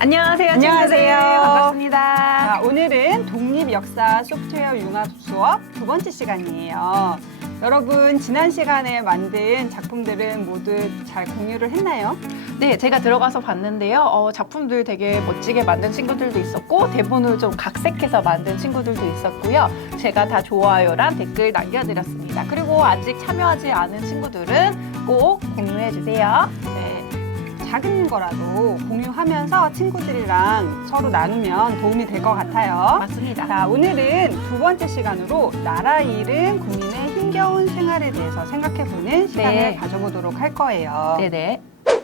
안녕하세요. 안녕하세요. 반갑습니다. 자, 오늘은 독립역사 소프트웨어 융합 수업 두 번째 시간이에요. 여러분, 지난 시간에 만든 작품들은 모두 잘 공유를 했나요? 네, 제가 들어가서 봤는데요. 작품들 되게 멋지게 만든 친구들도 있었고 대본을 좀 각색해서 만든 친구들도 있었고요. 제가 다 좋아요란 댓글 남겨드렸습니다. 그리고 아직 참여하지 않은 친구들은 꼭 공유해주세요. 네. 작은 거라도 공유하면서 친구들이랑 서로 나누면 도움이 될 것 같아요. 맞습니다. 자, 오늘은 두 번째 시간으로 나라 잃은 국민의 힘겨운 생활에 대해서 생각해보는 시간을 네. 가져보도록 할 거예요. 네네.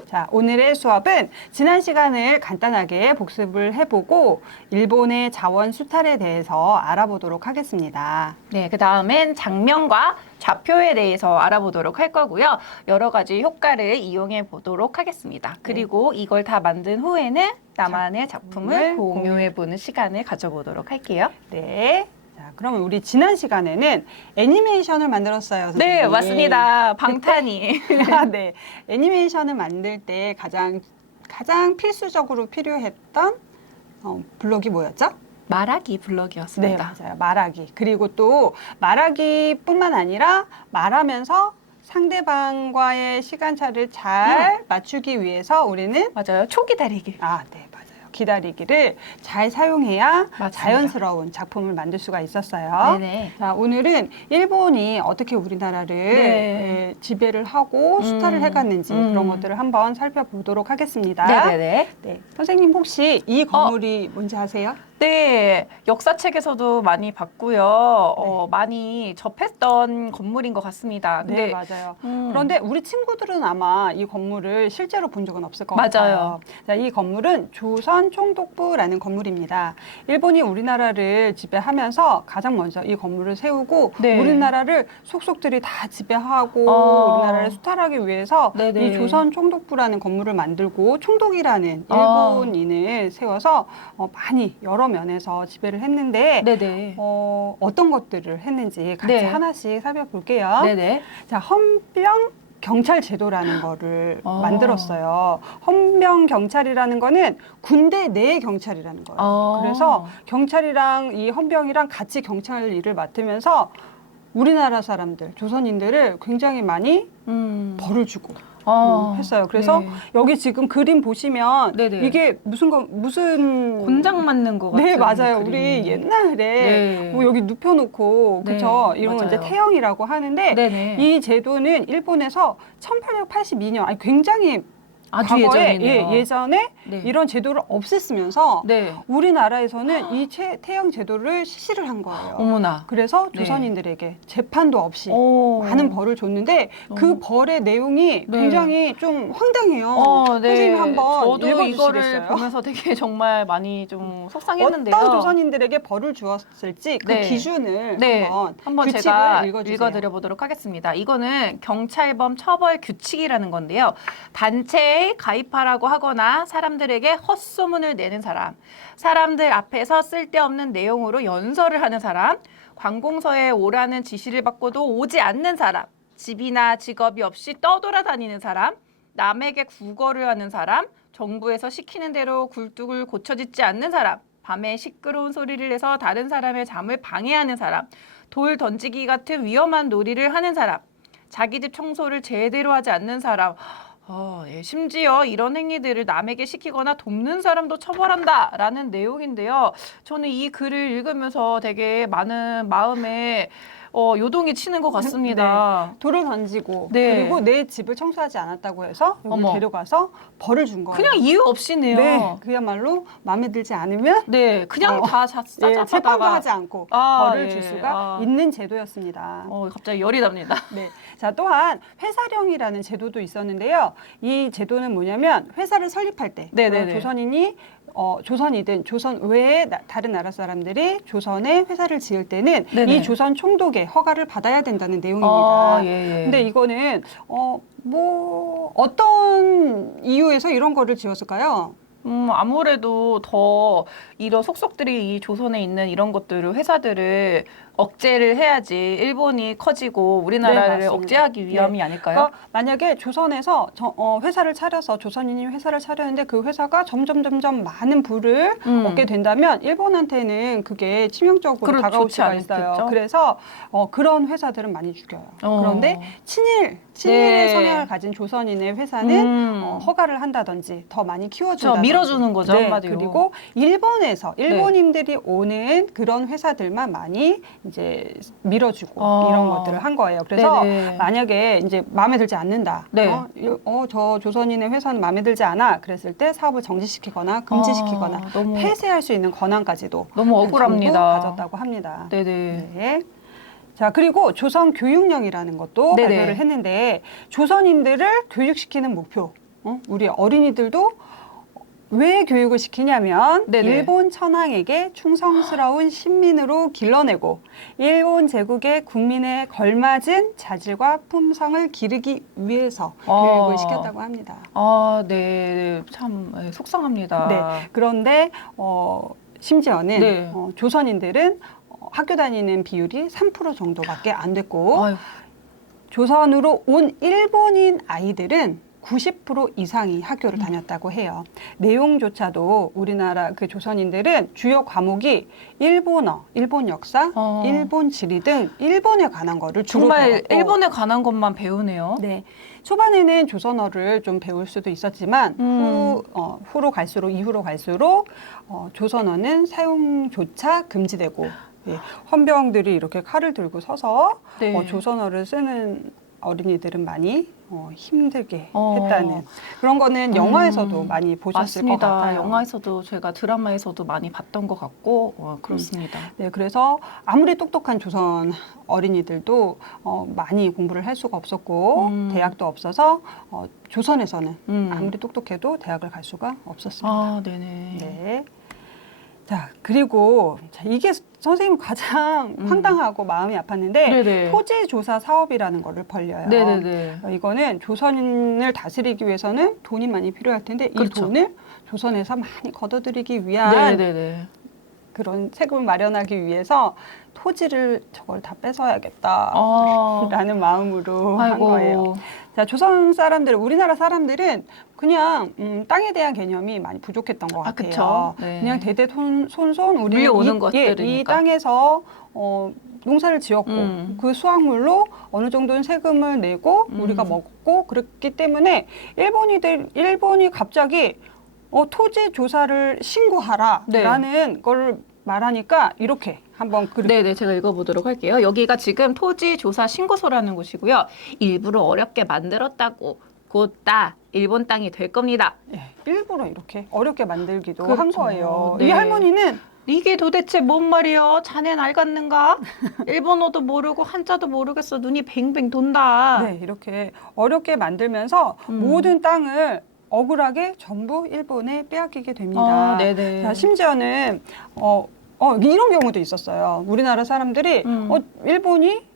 자, 오늘의 수업은 지난 시간을 간단하게 복습을 해보고 일본의 자원 수탈에 대해서 알아보도록 하겠습니다. 네, 그 다음엔 장면과 좌표에 대해서 알아보도록 할 거고요. 여러 가지 효과를 이용해 보도록 하겠습니다. 그리고 이걸 다 만든 후에는 나만의 작품을 공유해 보는 시간을 가져보도록 할게요. 네. 자, 그러면 우리 지난 시간에는 애니메이션을 만들었어요. 선생님. 네, 맞습니다. 방탄이. 네. 애니메이션을 만들 때 가장 필수적으로 필요했던 블록이 뭐였죠? 말하기 네, 블럭이었습니다. 맞아요. 말하기. 그리고 또 말하기뿐만 아니라 말하면서 상대방과의 시간차를 잘 맞추기 위해서 우리는 맞아요. 초 기다리기. 네, 맞아요. 기다리기를 잘 사용해야 맞습니다. 자연스러운 작품을 만들 수가 있었어요. 네네. 자, 오늘은 일본이 어떻게 우리나라를 네. 지배를 하고 수탈을 해갔는지 그런 것들을 한번 살펴보도록 하겠습니다. 네네네. 네. 선생님 혹시 이 건물이 뭔지 아세요? 네, 역사책에서도 많이 봤고요. 많이 접했던 건물인 것 같습니다. 네, 맞아요. 음. 그런데 우리 친구들은 아마 이 건물을 실제로 본 적은 없을 것 맞아요. 같아요. 자, 이 건물은 조선 총독부라는 건물입니다. 일본이 우리나라를 지배하면서 가장 먼저 이 건물을 세우고 네. 우리나라를 속속들이 다 지배하고 우리나라를 수탈하기 위해서 네네. 이 조선 총독부라는 건물을 만들고 총독이라는 아. 일본인을 세워서 많이 여러 면에서 지배를 했는데 네네. 어떤 것들을 했는지 같이 네. 하나씩 살펴볼게요. 네네. 자, 헌병 경찰 제도라는 거를 아. 만들었어요. 헌병 경찰이라는 거는 군대 내 경찰이라는 거예요. 아. 그래서 경찰이랑 이 헌병이랑 같이 경찰 일을 맡으면서 우리나라 사람들, 조선인들을 굉장히 많이 벌을 주고 했어요. 그래서 네. 여기 지금 그림 보시면 네네. 이게 무슨 곤장 맞는 것 같은 네, 맞아요. 그림이. 우리 옛날에 네. 뭐 여기 눕혀놓고 네, 그쵸? 이런 건 이제 맞아요. 태형이라고 하는데 네네. 이 제도는 일본에서 1882년, 아니 굉장히 아주 과거에 예전이네요. 예전에 네. 이런 제도를 없앴으면서 네. 우리나라에서는 이 태형 제도를 실시를 한 거예요. 어머나. 그래서 네. 조선인들에게 재판도 없이 오. 많은 벌을 줬는데 그 벌의 내용이 네. 굉장히 좀 황당해요. 네. 선생님 한번 저도 이거를 읽어주시겠어요? 보면서 되게 정말 많이 좀 속상했는데요. 어떤 조선인들에게 벌을 주었을지 그 네. 기준을 네, 한번 규칙을 제가 읽어주세요. 읽어드려보도록 하겠습니다. 이거는 경찰범 처벌 규칙이라는 건데요. 단체에 가입하라고 하거나 사람들에게 헛소문을 내는 사람, 사람들 앞에서 쓸데없는 내용으로 연설을 하는 사람, 관공서에 오라는 지시를 받고도 오지 않는 사람, 집이나 직업이 없이 떠돌아다니는 사람, 남에게 구걸을 하는 사람, 정부에서 시키는 대로 굴뚝을 고쳐짓지 않는 사람, 밤에 시끄러운 소리를 내서 다른 사람의 잠을 방해하는 사람, 돌 던지기 같은 위험한 놀이를 하는 사람, 자기 집 청소를 제대로 하지 않는 사람, 예, 심지어 이런 행위들을 남에게 시키거나 돕는 사람도 처벌한다라는 내용인데요. 저는 이 글을 읽으면서 되게 많은 마음에 요동이 치는 것 같습니다. 네, 돌을 던지고 네. 그리고 내 집을 청소하지 않았다고 해서 여기 어머. 데려가서 벌을 준 거예요. 그냥 이유 없이네요. 네, 그야말로 마음에 들지 않으면 네, 그냥 다 재판도 짜잡하다가 하지 않고 아, 벌을 예. 줄 수가 있는 제도였습니다. 갑자기 열이 납니다. 네. 자, 또한 회사령이라는 제도도 있었는데요. 이 제도는 뭐냐면 회사를 설립할 때 네네네. 조선인이 조선이든 조선 외의 다른 나라 사람들이 조선에 회사를 지을 때는 네네. 이 조선 총독의 허가를 받아야 된다는 내용입니다. 예. 근데 이거는 뭐 어떤 이유에서 이런 거를 지었을까요? 아무래도 더 이런 속속들이 이 조선에 있는 이런 것들을 회사들을 억제를 해야지 일본이 커지고 우리나라를 맞습니다. 억제하기 위함이 아닐까요? 그러니까 만약에 조선에서 회사를 차려서 조선인이 회사를 차렸는데 그 회사가 점점 많은 부를 얻게 된다면 일본한테는 그게 치명적으로 그렇죠. 다가올 좋지 수가 있어요. 않겠죠? 그래서 그런 회사들은 많이 죽여요. 그런데 친일의 네. 성향을 가진 조선인의 회사는 허가를 한다든지 더 많이 키워준다든지 밀어주는 거죠, 한마디로. 그리고 일본인들이 오는 그런 회사들만 많이 이제 밀어주고 이런 것들을 한 거예요. 그래서 네네. 만약에 이제 마음에 들지 않는다. 네. 저 조선인의 회사는 마음에 들지 않아. 그랬을 때 사업을 정지시키거나 금지시키거나 너무 폐쇄할 수 있는 권한까지도 너무 억울합니다. 가졌다고 합니다. 네네. 네. 자, 그리고 조선 교육령이라는 것도 네네. 발표를 했는데 조선인들을 교육시키는 목표. 우리 어린이들도 왜 교육을 시키냐면 네네. 일본 천황에게 충성스러운 신민으로 길러내고 일본 제국의 국민에 걸맞은 자질과 품성을 기르기 위해서 교육을 시켰다고 합니다. 네. 참 속상합니다. 네. 그런데 심지어는 네. 조선인들은 학교 다니는 비율이 3% 정도밖에 안 됐고 아유. 조선으로 온 일본인 아이들은 90% 이상이 학교를 다녔다고 해요. 내용조차도 우리나라 그 조선인들은 주요 과목이 일본어, 일본 역사, 일본 지리 등 일본에 관한 거를 주로 정말 배웠고 일본에 관한 것만 배우네요. 네. 초반에는 조선어를 좀 배울 수도 있었지만 이후로 갈수록 조선어는 사용조차 금지되고 헌병들이 이렇게 칼을 들고 서서 네. 조선어를 쓰는 어린이들은 많이 힘들게 했다는 그런 거는 영화에서도 많이 보셨을 것 맞습니다. 같아요. 영화에서도 제가 드라마에서도 많이 봤던 것 같고 그렇습니다. 네, 그래서 아무리 똑똑한 조선 어린이들도 많이 공부를 할 수가 없었고 대학도 없어서 조선에서는 아무리 똑똑해도 대학을 갈 수가 없었습니다. 네네. 네. 자, 그리고 이게 선생님 가장 황당하고 마음이 아팠는데 네네. 토지 조사 사업이라는 거를 벌려요. 네네네. 이거는 조선인을 다스리기 위해서는 돈이 많이 필요할 텐데 그렇죠. 이 돈을 조선에서 많이 걷어들이기 위한 네네네. 그런 세금을 마련하기 위해서 토지를 저걸 다 뺏어야겠다라는 마음으로 한 거예요. 자, 조선 사람들, 우리나라 사람들은 그냥 땅에 대한 개념이 많이 부족했던 것 같아요. 그쵸? 네. 그냥 대대손손 우리 밀려오는 이 것들이니까. 땅에서 농사를 지었고 그 수확물로 어느 정도는 세금을 내고 우리가 먹고 그랬기 때문에 일본이 갑자기 토지 조사를 신고하라라는 걸 말하니까 이렇게 한번 네네, 제가 읽어보도록 할게요. 여기가 지금 토지조사 신고소라는 곳이고요. 일부러 어렵게 만들었다고 곧 다 일본 땅이 될 겁니다. 일부러 이렇게 어렵게 만들기도 그렇죠. 한 거예요. 네. 이 할머니는 이게 도대체 뭔 말이여? 자넨 알겠는가? 일본어도 모르고 한자도 모르겠어. 눈이 뱅뱅 돈다. 네, 이렇게 어렵게 만들면서 모든 땅을 억울하게 전부 일본에 빼앗기게 됩니다. 네네. 자, 심지어는 이런 경우도 있었어요. 우리나라 사람들이 일본이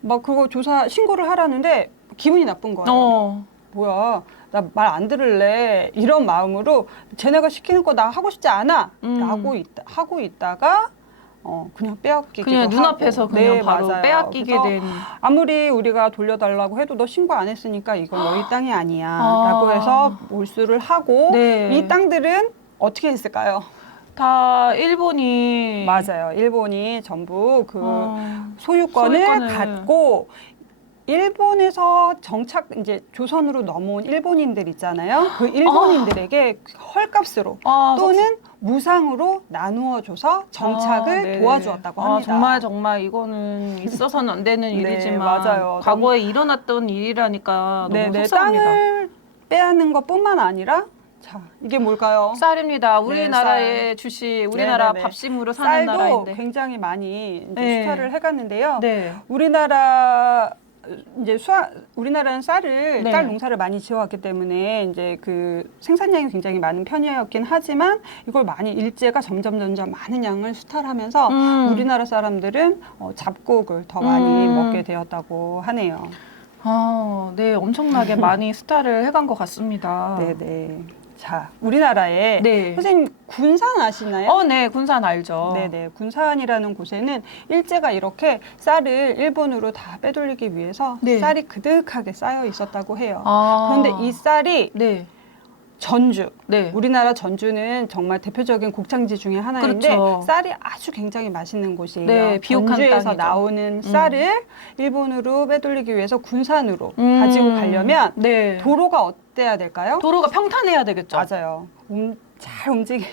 막 그거 조사 신고를 하라는데 기분이 나쁜 거예요. 뭐야, 나 말 안 들을래 이런 마음으로 쟤네가 시키는 거 나 하고 싶지 않아라고 하고 있다가 그냥 빼앗기기도 그냥 눈앞에서 하고. 그냥 네, 바로 맞아요. 빼앗기게 그래서 된. 아무리 우리가 돌려달라고 해도 너 신고 안 했으니까 이건 너희 땅이 아니야라고 해서 몰수를 하고 네. 이 땅들은 어떻게 했을까요? 다 일본이. 맞아요. 일본이 전부 그 소유권을 갖고 일본에서 이제 조선으로 넘어온 일본인들 있잖아요. 그 일본인들에게 헐값으로 또는 무상으로 나누어줘서 정착을 네네. 도와주었다고 합니다. 정말 이거는 있어서는 안 되는 네, 일이지만 맞아요. 과거에 일어났던 일이라니까 너무 속상합니다. 땅을 빼앗는 것뿐만 아니라 자, 이게 뭘까요? 쌀입니다. 우리나라의 주식, 우리나라 네네네. 밥심으로 사는 쌀도 나라인데. 굉장히 많이 이제 네. 수탈을 해갔는데요. 네. 우리나라는 쌀 농사를 많이 지어왔기 때문에 이제 그 생산량이 굉장히 많은 편이었긴 하지만 이걸 일제가 점점 많은 양을 수탈하면서 우리나라 사람들은 잡곡을 더 많이 먹게 되었다고 하네요. 네, 엄청나게 많이 수탈을 해간 것 같습니다. 네네. 자, 우리나라에 네. 선생님 군산 아시나요? 네, 군산 알죠. 네네. 군산이라는 곳에는 일제가 이렇게 쌀을 일본으로 다 빼돌리기 위해서 네. 쌀이 그득하게 쌓여 있었다고 해요. 아. 그런데 이 쌀이 네. 전주, 네. 우리나라 전주는 정말 대표적인 곡창지 중에 하나인데 그렇죠. 쌀이 아주 굉장히 맛있는 곳이에요. 네, 비옥한 전주에서 땅이죠. 나오는 쌀을 일본으로 빼돌리기 위해서 군산으로 가지고 가려면 네. 도로가 어때야 될까요? 도로가 평탄해야 되겠죠. 맞아요.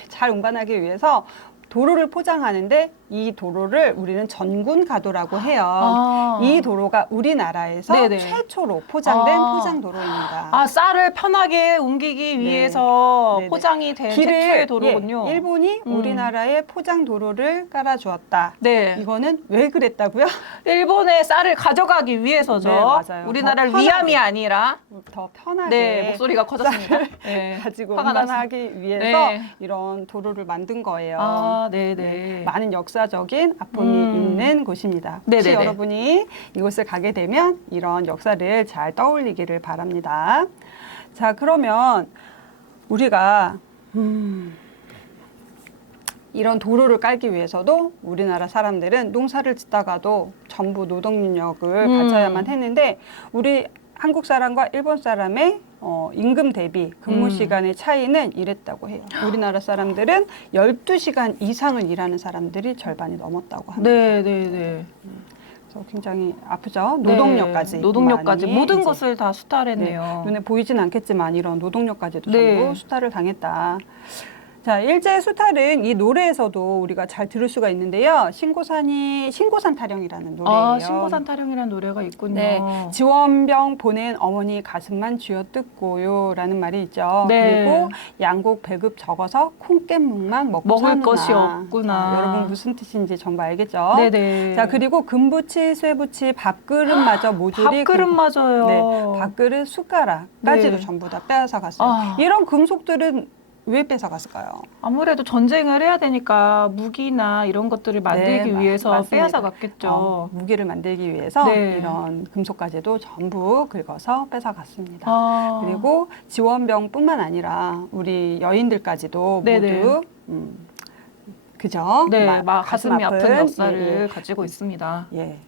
잘 운반하기 위해서 도로를 포장하는데 이 도로를 우리는 전군가도라고 해요. 아. 이 도로가 우리나라에서 네네. 최초로 포장된 아. 포장도로입니다. 아, 쌀을 편하게 옮기기 네. 위해서 네네. 포장이 된 최초의 도로군요. 예, 일본이 우리나라에 포장 도로를 깔아주었다. 네. 이거는 왜 그랬다고요? 일본의 쌀을 가져가기 위해서죠. 네, 맞아요. 우리나라를 더 편하게. 위함이 아니라. 더 편하게 네, 목소리가 커졌습니다. 네. 가지고 화가 운반하기 위해서 네. 이런 도로를 만든 거예요. 아, 네, 네네. 많은 역사적인 아픔이 있는 곳입니다. 혹시 네네네. 여러분이 이곳을 가게 되면 이런 역사를 잘 떠올리기를 바랍니다. 자, 그러면 우리가 이런 도로를 깔기 위해서도 우리나라 사람들은 농사를 짓다가도 전부 노동력을 바쳐야만 했는데 우리 한국 사람과 일본 사람의 임금 대비 근무 시간의 차이는 이랬다고 해요. 우리나라 사람들은 12시간 이상을 일하는 사람들이 절반이 넘었다고 합니다. 네, 네, 네. 그래서 굉장히 아프죠. 노동력까지. 네, 노동력까지 많이 모든 이제, 것을 다 수탈했네요. 눈에 보이진 않겠지만 이런 노동력까지도 네. 전부 수탈을 당했다. 자, 일제 수탈은 이 노래에서도 우리가 잘 들을 수가 있는데요. 신고산 타령이라는 노래예요. 아, 신고산 타령이라는 노래가 있군요. 네, 지원병 보낸 어머니 가슴만 쥐어뜯고요라는 말이 있죠. 네. 그리고 양곡 배급 적어서 콩깻묵만 먹고 먹을 사느나. 것이 없구나. 여러분 무슨 뜻인지 전부 알겠죠? 네네. 자, 그리고 금부치, 쇠부치, 밥그릇마저 모조리 밥그릇 맞아요. 네, 밥그릇, 숟가락까지도 네. 전부 다 빼앗아 갔어요. 아. 이런 금속들은 왜 뺏어 갔을까요? 아무래도 전쟁을 해야 되니까 무기나 이런 것들을 만들기 네, 위해서 맞습니다. 빼앗아 갔겠죠. 무기를 만들기 위해서 네. 이런 금속까지도 전부 긁어서 뺏어 갔습니다. 아. 그리고 지원병뿐만 아니라 우리 여인들까지도 네네. 모두 그죠? 네, 막 가슴이 아픈 역사를 예, 예. 가지고 있습니다. 예.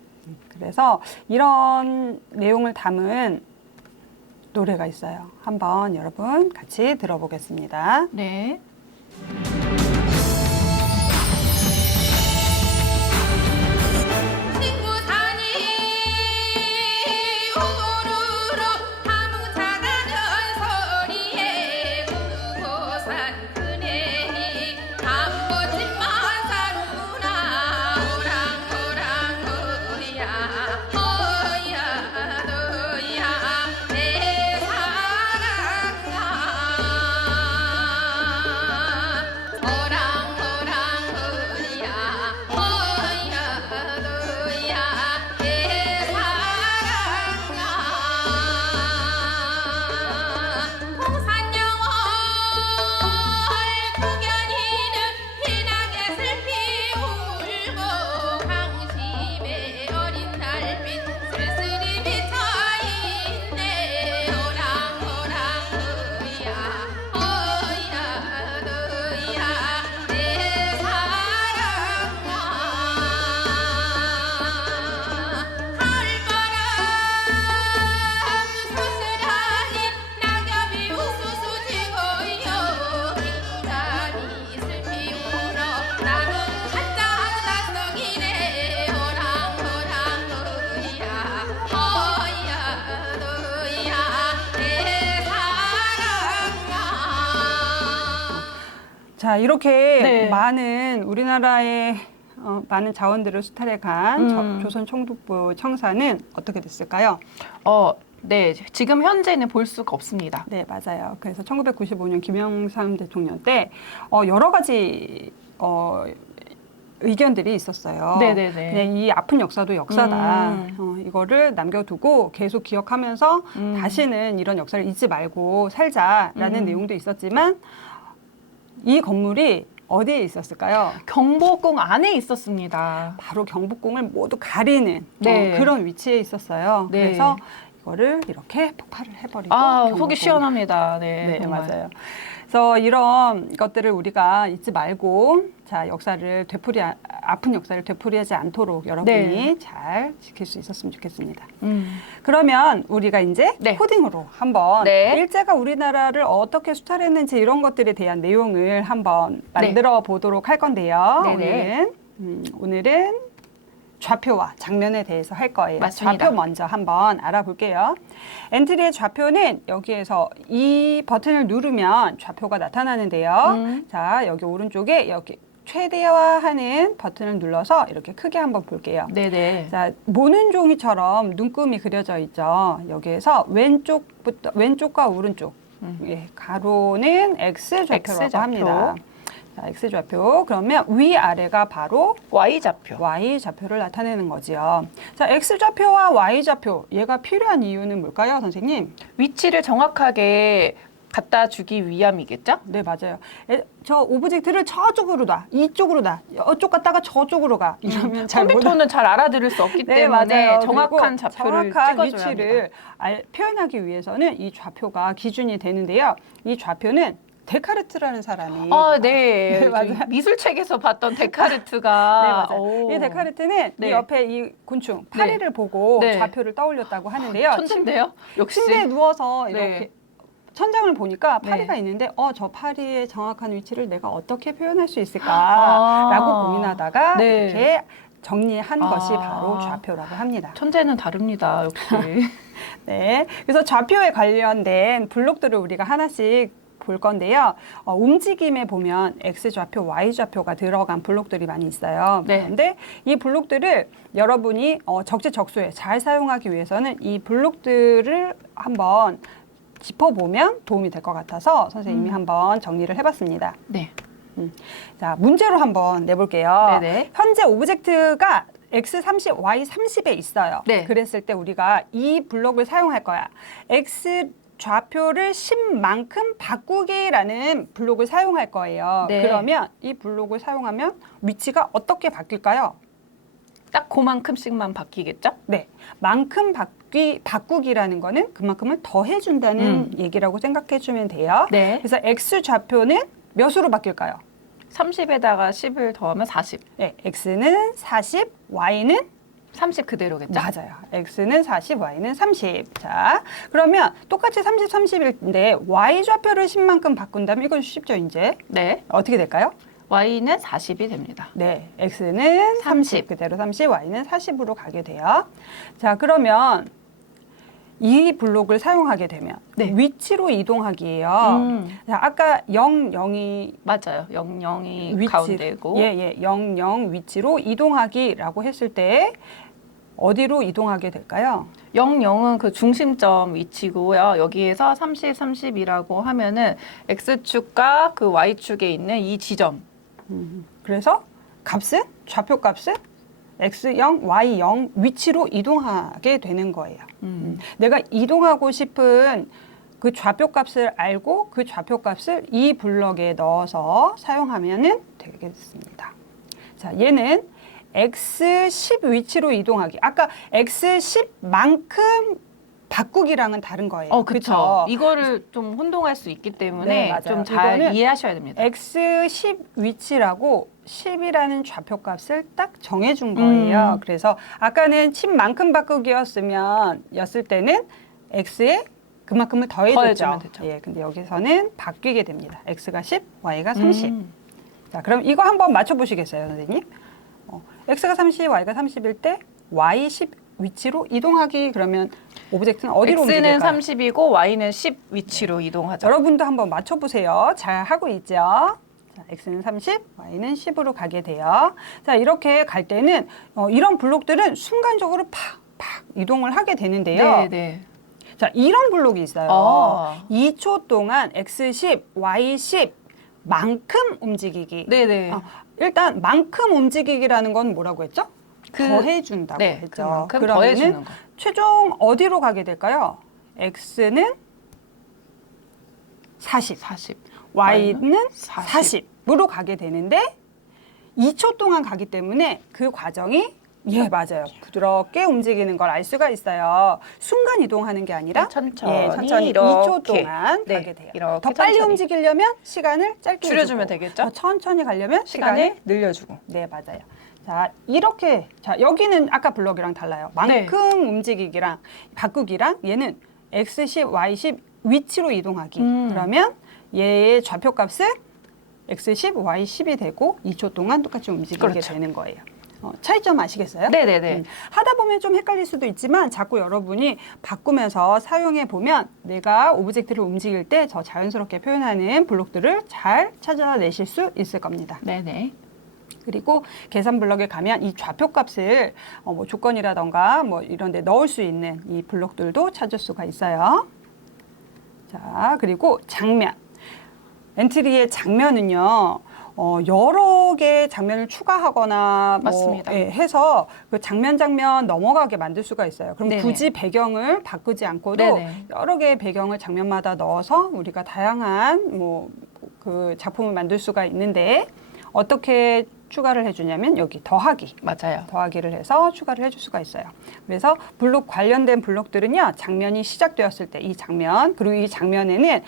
그래서 이런 내용을 담은 노래가 있어요. 한번 여러분 같이 들어보겠습니다. 네. 신고산이 우르르 파묻혀가는 소리에 구고산 그네니 담보집만 사누나 오랑오랑 어야 어야 너야 내 사랑아 오랑오랑 어야 어야 너야 내 사랑아 홍산영월 구견이는 피나게 슬피 울고 강심의 어린 달빛 쓸쓸히 비쳐있네 오랑오랑 어야 어야 너야 내 사랑아 가을바람 수스라니 낙엽이 우수수 지고요 흰구름이 슬피 울어 나는 한장 낯성이네 오랑오랑 어야 어야 너야 내 사랑아 자, 이렇게 네. 많은 우리나라의 많은 자원들을 수탈해 간 조선 총독부 청사는 어떻게 됐을까요? 네. 지금 현재는 볼 수가 없습니다. 네, 맞아요. 그래서 1995년 김영삼 대통령 때 여러 가지 의견들이 있었어요. 네네네. 네, 이 아픈 역사도 역사다. 이거를 남겨두고 계속 기억하면서 다시는 이런 역사를 잊지 말고 살자라는 내용도 있었지만 이 건물이 어디에 있었을까요? 경복궁 안에 있었습니다. 바로 경복궁을 모두 가리는 네. 그런 위치에 있었어요. 네. 그래서 이거를 이렇게 폭발을 해버리고 속이 경복궁. 시원합니다. 네, 네, 정말. 맞아요. 그래서 이런 것들을 우리가 잊지 말고 자 역사를 아픈 역사를 되풀이하지 않도록 여러분이 네. 잘 지킬 수 있었으면 좋겠습니다. 그러면 그러면 우리가 이제 네. 코딩으로 한번 네. 일제가 우리나라를 어떻게 수탈했는지 이런 것들에 대한 내용을 한번 만들어 보도록 할 건데요. 네네. 오늘은 좌표와 장면에 대해서 할 거예요. 맞습니다. 좌표 먼저 한번 알아볼게요. 엔트리의 좌표는 여기에서 이 버튼을 누르면 좌표가 나타나는데요. 자, 여기 오른쪽에 여기 최대화하는 버튼을 눌러서 이렇게 크게 한번 볼게요. 네네. 자, 모는 종이처럼 눈금이 그려져 있죠. 여기에서 왼쪽과 오른쪽. 예, 가로는 X좌표라고 X좌표. 합니다. 자, X좌표. 그러면 위아래가 바로 Y좌표. Y좌표를 나타내는 거지요. 자, X좌표와 Y좌표. 얘가 필요한 이유는 뭘까요, 선생님? 위치를 정확하게 갖다 주기 위함이겠죠? 네, 맞아요. 저 오브젝트를 저쪽으로 놔. 이쪽으로 놔. 이쪽 갔다가 저쪽으로 가. 이러면 잘 못. 컴퓨터는 잘 알아들을 수 없기 네, 때문에 맞아요. 정확한 그리고 좌표를 정확한 찍어줘야 위치를 합니다. 표현하기 위해서는 이 좌표가 기준이 되는데요. 이 좌표는 데카르트라는 사람이 네. 네, 맞아요. 미술책에서 봤던 네, 데카르트가 맞아요. 오. 이 데카르트는 네. 이 옆에 이 곤충 파리를 보고 네. 좌표를 떠올렸다고 하는데요. 천재인데요? 역시. 침대에 누워서 네. 이렇게 천장을 보니까 네. 파리가 있는데 저 파리의 정확한 위치를 내가 어떻게 표현할 수 있을까라고 고민하다가 네. 이렇게 정리한 것이 아. 바로 좌표라고 합니다. 천재는 다릅니다. 역시. 네, 그래서 좌표에 관련된 블록들을 우리가 하나씩 볼 건데요. 움직임에 보면 X좌표, Y좌표가 들어간 블록들이 많이 있어요. 네. 그런데 이 블록들을 여러분이 적재적소에 잘 사용하기 위해서는 이 블록들을 한번 짚어보면 도움이 될 것 같아서 선생님이 한번 정리를 해봤습니다. 네. 자, 문제로 한번 내볼게요. 네네. 현재 오브젝트가 X30, Y30에 있어요. 네. 그랬을 때 우리가 이 블록을 사용할 거야. X 좌표를 10만큼 바꾸기라는 블록을 사용할 거예요. 네. 그러면 이 블록을 사용하면 위치가 어떻게 바뀔까요? 딱 그만큼씩만 바뀌겠죠? 네, 만큼 바꾸기라는 거는 그만큼을 더해준다는 얘기라고 생각해주면 돼요. 네. 그래서 X 좌표는 몇으로 바뀔까요? 30에다가 10을 더하면 40. 네, X는 40, Y는 30 그대로겠죠? 맞아요. X는 40, Y는 30. 자, 그러면 똑같이 30, 30인데 Y 좌표를 10만큼 바꾼다면 이건 쉽죠, 이제. 네. 어떻게 될까요? Y는 40이 됩니다. 네, X는 30, 30. 그대로 30, Y는 40으로 가게 돼요. 자, 그러면 이 블록을 사용하게 되면 네. 위치로 이동하기예요. 자, 아까 0, 0이 맞아요. 00이 위치, 가운데고. 예, 0, 0 위치로 이동하기라고 했을 때 어디로 이동하게 될까요? 00은 그 중심점 위치고요. 여기에서 30, 30이라고 하면은 X축과 그 Y축에 있는 이 지점. 그래서 값은 좌표 값은 X0, Y0 위치로 이동하게 되는 거예요. 내가 이동하고 싶은 그 좌표 값을 알고 그 좌표 값을 이 블럭에 넣어서 사용하면 되겠습니다. 자, 얘는 X10 위치로 이동하기. 아까 X10만큼 바꾸기랑은 다른 거예요. 그렇죠. 이거를 좀 혼동할 수 있기 때문에 네, 맞아요. 좀 잘 이거는 이해하셔야 됩니다. X10 위치라고 10이라는 좌표 값을 딱 정해준 거예요. 그래서 아까는 10만큼 였을 때는 X에 그만큼을 더해줬죠. 더해주면 되죠. 예, 근데 여기서는 바뀌게 됩니다. X가 10, Y가 30. 자, 그럼 이거 한번 맞춰보시겠어요, 선생님? X가 30, Y가 30일 때 Y 10 위치로 이동하기 그러면 오브젝트는 어디로 X는 움직일까요? 30이고 Y는 10 위치로 이동하죠. 여러분도 한번 맞춰보세요. 잘 하고 있죠? 자, X는 30, Y는 10으로 가게 돼요. 자, 이렇게 갈 때는 이런 블록들은 순간적으로 팍 이동을 하게 되는데요. 네. 자, 이런 블록이 있어요. 아. 2초 동안 X10, Y10 만큼 움직이기. 네네. 일단 만큼 움직이기라는 건 뭐라고 했죠? 그- 더해준다고 네, 했죠. 그만큼 그러면은 더해주는 거. 최종 어디로 가게 될까요? X는 40, 40. Y는 40. 40으로 가게 되는데 2초 동안 가기 때문에 그 과정이 예, 맞아요. 부드럽게 움직이는 걸 알 수가 있어요. 순간 이동하는 게 아니라 천천히 이렇게. 2초 동안 네, 가게 돼요. 이렇게 더 빨리 천천히. 움직이려면 시간을 짧게 줄여주면 해주고, 되겠죠? 더 천천히 가려면 시간을 늘려주고. 네, 맞아요. 자, 이렇게. 자, 여기는 아까 블럭이랑 달라요. 만큼 움직이기랑 바꾸기랑 얘는 X10, Y10 위치로 이동하기. 그러면 얘의 좌표값은 X10, Y10이 되고 2초 동안 똑같이 움직이게 그렇죠. 되는 거예요. 차이점 아시겠어요? 네네네. 하다 보면 좀 헷갈릴 수도 있지만 자꾸 여러분이 바꾸면서 사용해 보면 내가 오브젝트를 움직일 때 저 자연스럽게 표현하는 블록들을 잘 찾아내실 수 있을 겁니다. 네네. 그리고 계산 블럭에 가면 이 좌표값을 뭐 조건이라던가 뭐 이런 데 넣을 수 있는 이 블록들도 찾을 수가 있어요. 자, 그리고 장면. 엔트리의 장면은요. 여러 개의 장면을 추가하거나 뭐 맞습니다. 해서 그 장면 넘어가게 만들 수가 있어요. 그럼 네네. 굳이 배경을 바꾸지 않고도 네네. 여러 개의 배경을 장면마다 넣어서 우리가 다양한 뭐 그 작품을 만들 수가 있는데 어떻게 추가를 해주냐면 여기 더하기. 맞아요. 더하기를 해서 추가를 해줄 수가 있어요. 그래서 블록 관련된 블록들은요. 장면이 시작되었을 때 이 장면 그리고 이 장면에는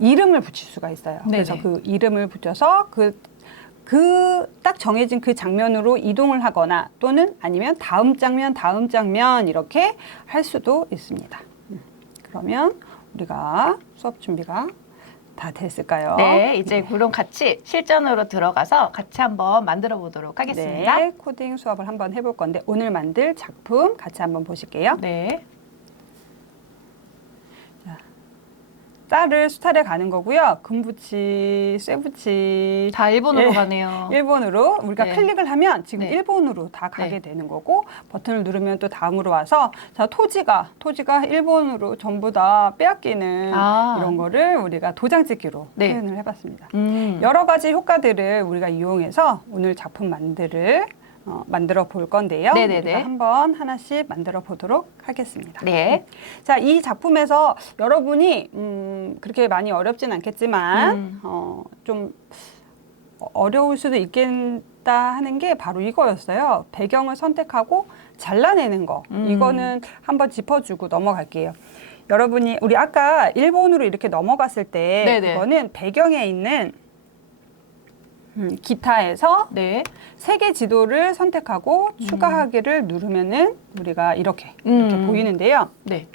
이름을 붙일 수가 있어요. 네네. 그래서 그 이름을 붙여서 그 딱 정해진 그 장면으로 이동을 하거나 또는 아니면 다음 장면 이렇게 할 수도 있습니다. 그러면 우리가 수업 준비가 다 됐을까요? 네, 이제 그럼 같이 실전으로 들어가서 같이 한번 만들어 보도록 하겠습니다. 네, 코딩 수업을 한번 해볼 건데 오늘 만들 작품 같이 한번 보실게요. 네. 쌀을 수탈에 가는 거고요. 금붙이, 쇠붙이 다 일본어로 예. 가네요. 일본으로 우리가 네. 클릭을 하면 지금 네. 일본으로 다 가게 네. 되는 거고 버튼을 누르면 또 다음으로 와서 자 토지가 일본으로 전부 다 빼앗기는 이런 거를 우리가 도장 찍기로 네. 표현을 해봤습니다. 음. 여러 가지 효과들을 우리가 이용해서 오늘 작품 만들어 볼 건데요. 네네네. 우리가 한번 하나씩 만들어 보도록 하겠습니다. 네. 자, 이 작품에서 여러분이 그렇게 많이 어렵진 않겠지만 좀 어려울 수도 있겠다 하는 게 바로 이거였어요. 배경을 선택하고 잘라내는 거. 이거는 한번 짚어주고 넘어갈게요. 여러분이 우리 아까 일본으로 이렇게 넘어갔을 때 네네. 그거는 배경에 있는 기타에서 네. 세계 지도를 선택하고 추가하기를 누르면은 우리가 이렇게 보이는데요. 네.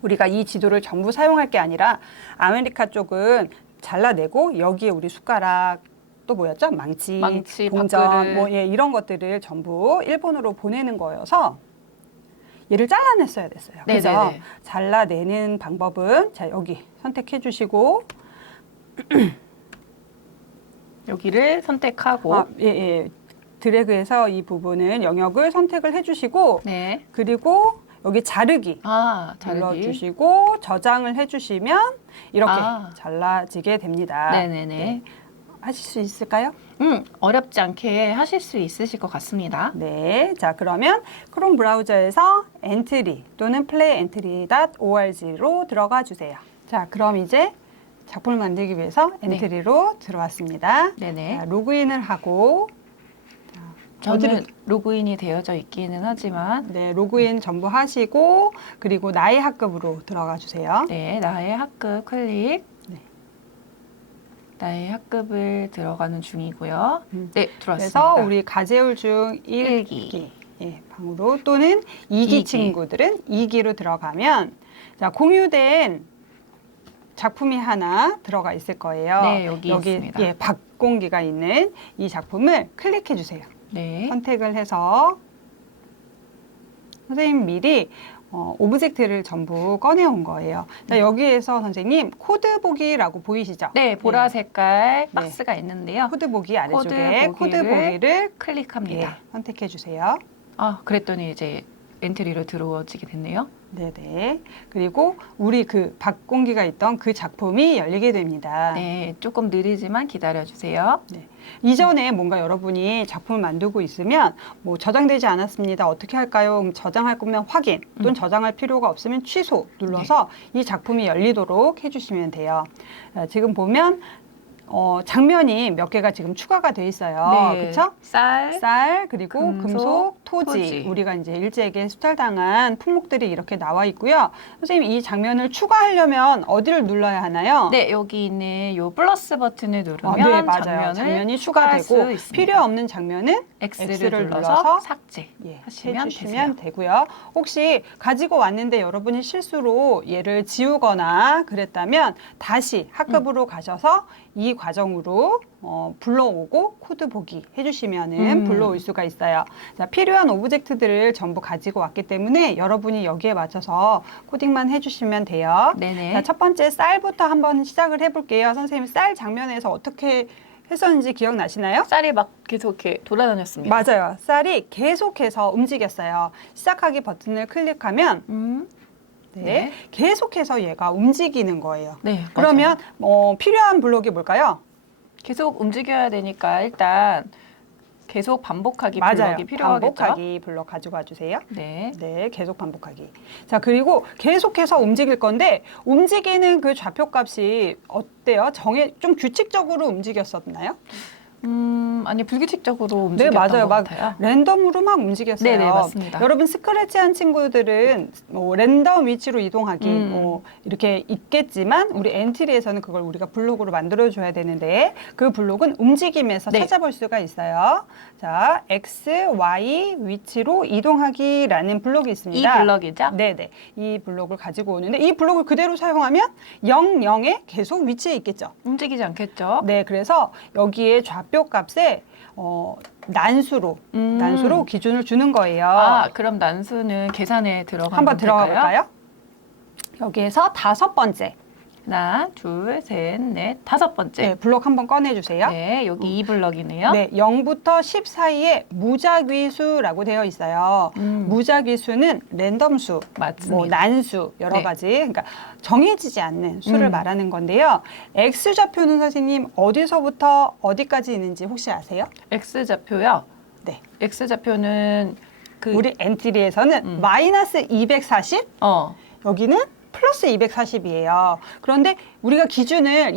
우리가 이 지도를 전부 사용할 게 아니라 아메리카 쪽은 잘라내고 여기에 우리 숟가락 또 뭐였죠? 망치, 동전 밥그릇. 뭐 이런 것들을 전부 일본으로 보내는 거여서 얘를 잘라냈어야 됐어요. 그래서 네네네. 잘라내는 방법은 자 여기 선택해 주시고 여기를 선택하고 드래그해서 이 부분은 영역을 선택을 해주시고 네. 그리고 여기 자르기 자르기. 눌러주시고 저장을 해주시면 이렇게 아. 잘라지게 됩니다. 네네네. 네. 하실 수 있을까요? 어렵지 않게 하실 수 있으실 것 같습니다. 네. 자, 그러면 크롬 브라우저에서 엔트리 또는 playentry.org로 들어가 주세요. 자, 그럼 이제 작품을 만들기 위해서 엔트리로 들어왔습니다. 네네. 자, 로그인을 하고 저는 로그인이 되어져 있기는 하지만 네, 로그인 전부 하시고 그리고 나의 학급으로 들어가 주세요. 네, 나의 학급 클릭. 네. 나의 학급을 들어가는 중이고요. 네, 들어왔습니다. 그래서 우리 가제울 중 1기 방으로 또는 2기 친구들은 2기로 들어가면 자, 공유된 작품이 하나 들어가 있을 거예요. 네, 여기 있습니다. 박공기가 있는 이 작품을 클릭해 주세요. 네. 선택을 해서 선생님 미리 오브젝트를 전부 꺼내온 거예요. 자, 여기에서 선생님 코드 보기라고 보이시죠? 네, 보라 색깔 박스가 있는데요. 코드 보기 아래쪽에 코드 보기를 클릭합니다. 선택해 주세요. 그랬더니 이제 엔트리로 들어오지게 됐네요. 네네. 그리고 우리 그 박공기가 있던 그 작품이 열리게 됩니다. 네, 조금 느리지만 기다려주세요. 네. 이전에 뭔가 여러분이 작품을 만들고 있으면 뭐 저장되지 않았습니다. 어떻게 할까요? 그럼 저장할 거면 확인 또는 저장할 필요가 없으면 취소 눌러서 이 작품이 열리도록 해주시면 돼요. 지금 보면 장면이 몇 개가 지금 추가가 돼 있어요. 네, 그렇죠? 쌀, 쌀 그리고 금속, 토지. 우리가 이제 일제에게 수탈당한 품목들이 이렇게 나와 있고요. 선생님 이 장면을 추가하려면 어디를 눌러야 하나요? 네, 여기 있는 요 플러스 버튼을 누르면 네, 맞아요. 장면이 추가되고 필요 없는 장면은 X를 눌러서 삭제 해주시면 되고요. 혹시 가지고 왔는데 여러분이 실수로 얘를 지우거나 그랬다면 다시 학급으로 가셔서 이 과정으로 불러오고 코드 보기 해주시면은 불러올 수가 있어요. 자, 필요한 오브젝트들을 전부 가지고 왔기 때문에 여러분이 여기에 맞춰서 코딩만 해주시면 돼요. 네네. 자, 첫 번째 쌀부터 한번 시작을 해볼게요. 선생님 쌀 장면에서 어떻게 했었는지 기억나시나요? 쌀이 막 계속 이렇게 돌아다녔습니다. 맞아요. 쌀이 계속해서 움직였어요. 시작하기 버튼을 클릭하면 네, 계속해서 얘가 움직이는 거예요. 네, 그러면 필요한 블록이 뭘까요? 계속 움직여야 되니까 일단 계속 반복하기 블록이 필요하겠죠. 반복하기 블록 가지고 와주세요. 네. 네, 계속 반복하기. 자, 그리고 계속해서 움직일 건데 움직이는 그 좌표값이 어때요? 좀 규칙적으로 움직였었나요? 아니 불규칙적으로 움직였던 네, 맞아요. 것 같아요. 랜덤으로 막 움직였어요. 네네, 맞습니다. 여러분 스크래치한 친구들은 랜덤 위치로 이동하기 이렇게 있겠지만 우리 엔트리에서는 그걸 우리가 블록으로 만들어줘야 되는데 그 블록은 움직임에서 찾아볼 수가 있어요. 자, X, Y 위치로 이동하기라는 블록이 있습니다. 이 블록이죠? 네네. 이 블록을 가지고 오는데 이 블록을 그대로 사용하면 0, 0에 계속 위치해 있겠죠. 움직이지 않겠죠? 네, 그래서 여기에 좌표 값에 난수로 기준을 주는 거예요. 아, 그럼 난수는 계산에 들어가면 한번 들어가 될까요? 볼까요? 여기에서 5번째. 하나, 둘, 셋, 넷, 5번째. 네, 블록 한번 꺼내주세요. 네, 여기 이 블럭이네요. 네, 0부터 10 사이에 무작위수라고 되어 있어요. 무작위수는 랜덤수, 맞습니다. 뭐 난수 여러 네. 가지, 그러니까 정해지지 않는 수를 말하는 건데요. X 좌표는 선생님 어디서부터 어디까지 있는지 혹시 아세요? X 좌표요. 네, X 좌표는 우리 엔트리에서는 마이너스 240, 여기는 플러스 240이에요. 그런데 우리가 기준을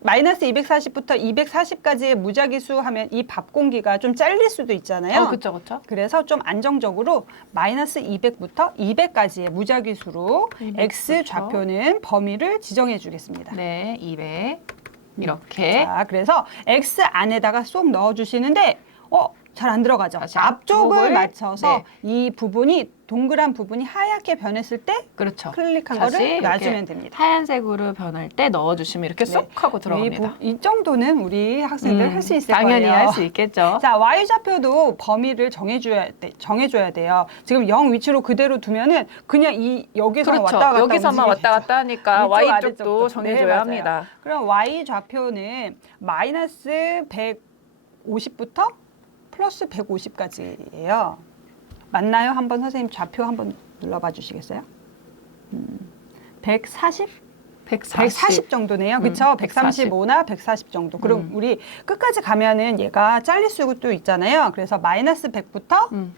마이너스 240부터 240까지의 무작위수 하면 이 밥 공기가 좀 잘릴 수도 있잖아요. 그렇죠, 그렇죠. 그래서 좀 안정적으로 마이너스 200부터 200까지의 무작위수로 X 좌표는 범위를 지정해 주겠습니다. 네, 200 이렇게. 자, 그래서 X 안에다가 쏙 넣어 주시는데 잘 안 들어가죠. 다시 앞쪽을 앞쪽을, 맞춰서 이 부분이 동그란 부분이 하얗게 변했을 때 그렇죠. 클릭한 다시 거를 이렇게 놔주면 됩니다. 하얀색으로 변할 때 넣어주시면 이렇게 쏙 하고 들어갑니다. 이 정도는 우리 학생들 할 수 있을 당연히 거예요. 할 수 있겠죠. 자, Y 좌표도 범위를 정해줘야 돼요. 지금 0 위치로 그대로 두면은 그냥 여기서 그렇죠. 왔다 갔다 여기서만 움직이겠죠. 왔다 갔다 하니까 이쪽 Y 아래쪽도. 쪽도 정해줘야 네, 합니다. 그럼 Y 좌표는 마이너스 150부터 플러스 150까지예요. 맞나요? 한번 선생님 좌표 한번 눌러봐 주시겠어요? 140? 140 정도네요. 그렇죠? 135나 140 정도. 그럼 우리 끝까지 가면은 얘가 잘릴 수도 있잖아요. 그래서 마이너스 100부터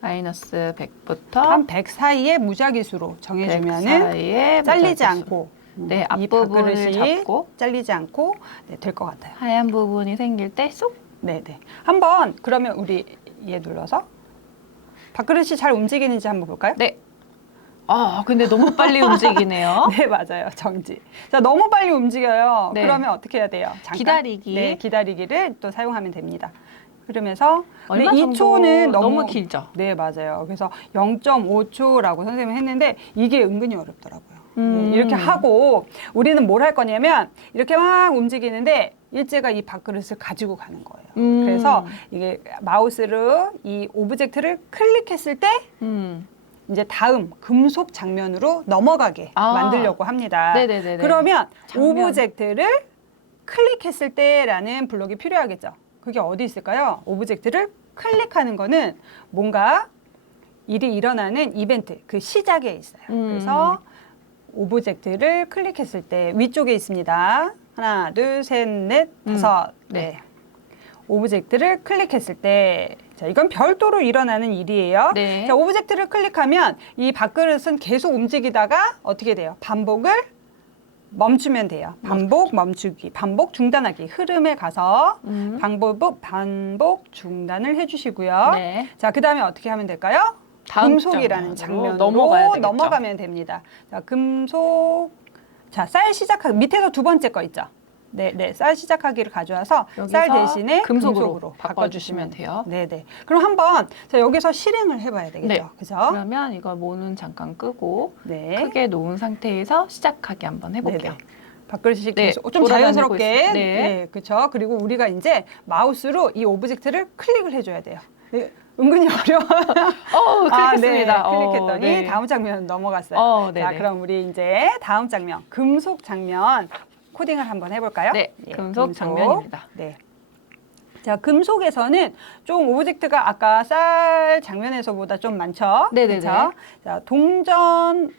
마이너스 100부터 한 100 사이의 무작위수로 정해주면은 잘리지 않고 네, 이 앞부분을 밥그릇이 잡고 잘리지 않고 될 것 같아요. 하얀 부분이 생길 때 쏙. 네네. 한번 그러면 우리 얘 눌러서 밥그릇이 잘 움직이는지 한번 볼까요? 네. 근데 너무 빨리 움직이네요. 네, 맞아요. 정지. 자, 너무 빨리 움직여요. 네. 그러면 어떻게 해야 돼요? 잠깐. 기다리기. 네, 기다리기를 또 사용하면 됩니다. 그러면서 얼마 네, 정도 2초는 너무 길죠? 네, 맞아요. 그래서 0.5초라고 선생님이 했는데 이게 은근히 어렵더라고요. 네, 이렇게 하고 우리는 뭘 할 거냐면 이렇게 막 움직이는데 일제가 이 밥그릇을 가지고 가는 거예요. 그래서 이게 마우스로 이 오브젝트를 클릭했을 때 이제 다음 금속 장면으로 넘어가게 만들려고 합니다. 네네네네. 그러면 장면. 오브젝트를 클릭했을 때라는 블록이 필요하겠죠. 그게 어디 있을까요? 오브젝트를 클릭하는 거는 뭔가 일이 일어나는 이벤트, 그 시작에 있어요. 그래서 오브젝트를 클릭했을 때 위쪽에 있습니다. 하나, 둘, 셋, 넷, 다섯. 네. 오브젝트를 클릭했을 때, 자, 이건 별도로 일어나는 일이에요. 네. 자, 오브젝트를 클릭하면 이 밥그릇은 계속 움직이다가 어떻게 돼요? 반복을 멈추면 돼요. 반복 멈추기, 반복 중단하기. 흐름에 가서 반복 중단을 해주시고요. 네. 자, 그 다음에 어떻게 하면 될까요? 다음 금속이라는 장면으로 장면으로 넘어가야 넘어가면 됩니다. 자, 금속. 자, 쌀 시작하기. 밑에서 두 번째 거 있죠? 네. 쌀 시작하기를 가져와서 쌀 여기서 대신에 금속으로 바꿔주시면 바꿔주시면 돼요. 네네. 그럼 한번 자, 여기서 실행을 해봐야 되겠죠? 네. 그죠? 그러면 이거 모는 잠깐 끄고 네. 크게 놓은 상태에서 시작하기 한번 해볼게요. 네네. 밥그릇이 네, 계속 좀 돌아다니고 자연스럽게 있어요. 네, 그렇죠. 그리고 우리가 이제 마우스로 이 오브젝트를 클릭을 해줘야 돼요. 네, 은근히 어려워. 클릭했습니다. 네, 클릭했더니 네. 다음 장면 넘어갔어요. 자, 네네. 그럼 우리 이제 다음 장면, 금속 장면 코딩을 한번 해볼까요? 네, 예, 금속 장면입니다. 네. 자, 금속에서는 좀 오브젝트가 아까 쌀 장면에서보다 좀 많죠? 네네네. 그렇죠? 자, 동전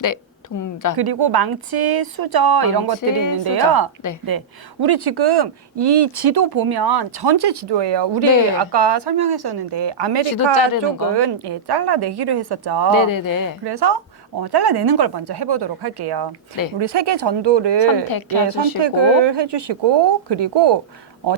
네, 동작. 그리고 망치, 수저 이런 망치, 것들이 있는데요. 수저. 네. 네. 우리 지금 이 지도 보면 전체 지도예요. 우리 네. 아까 설명했었는데 지도 아메리카 자르는 쪽은 예, 잘라내기로 했었죠. 네네네. 그래서 잘라내는 걸 먼저 해보도록 할게요. 네. 우리 세계 전도를 선택해 주시고. 선택을 해주시고 그리고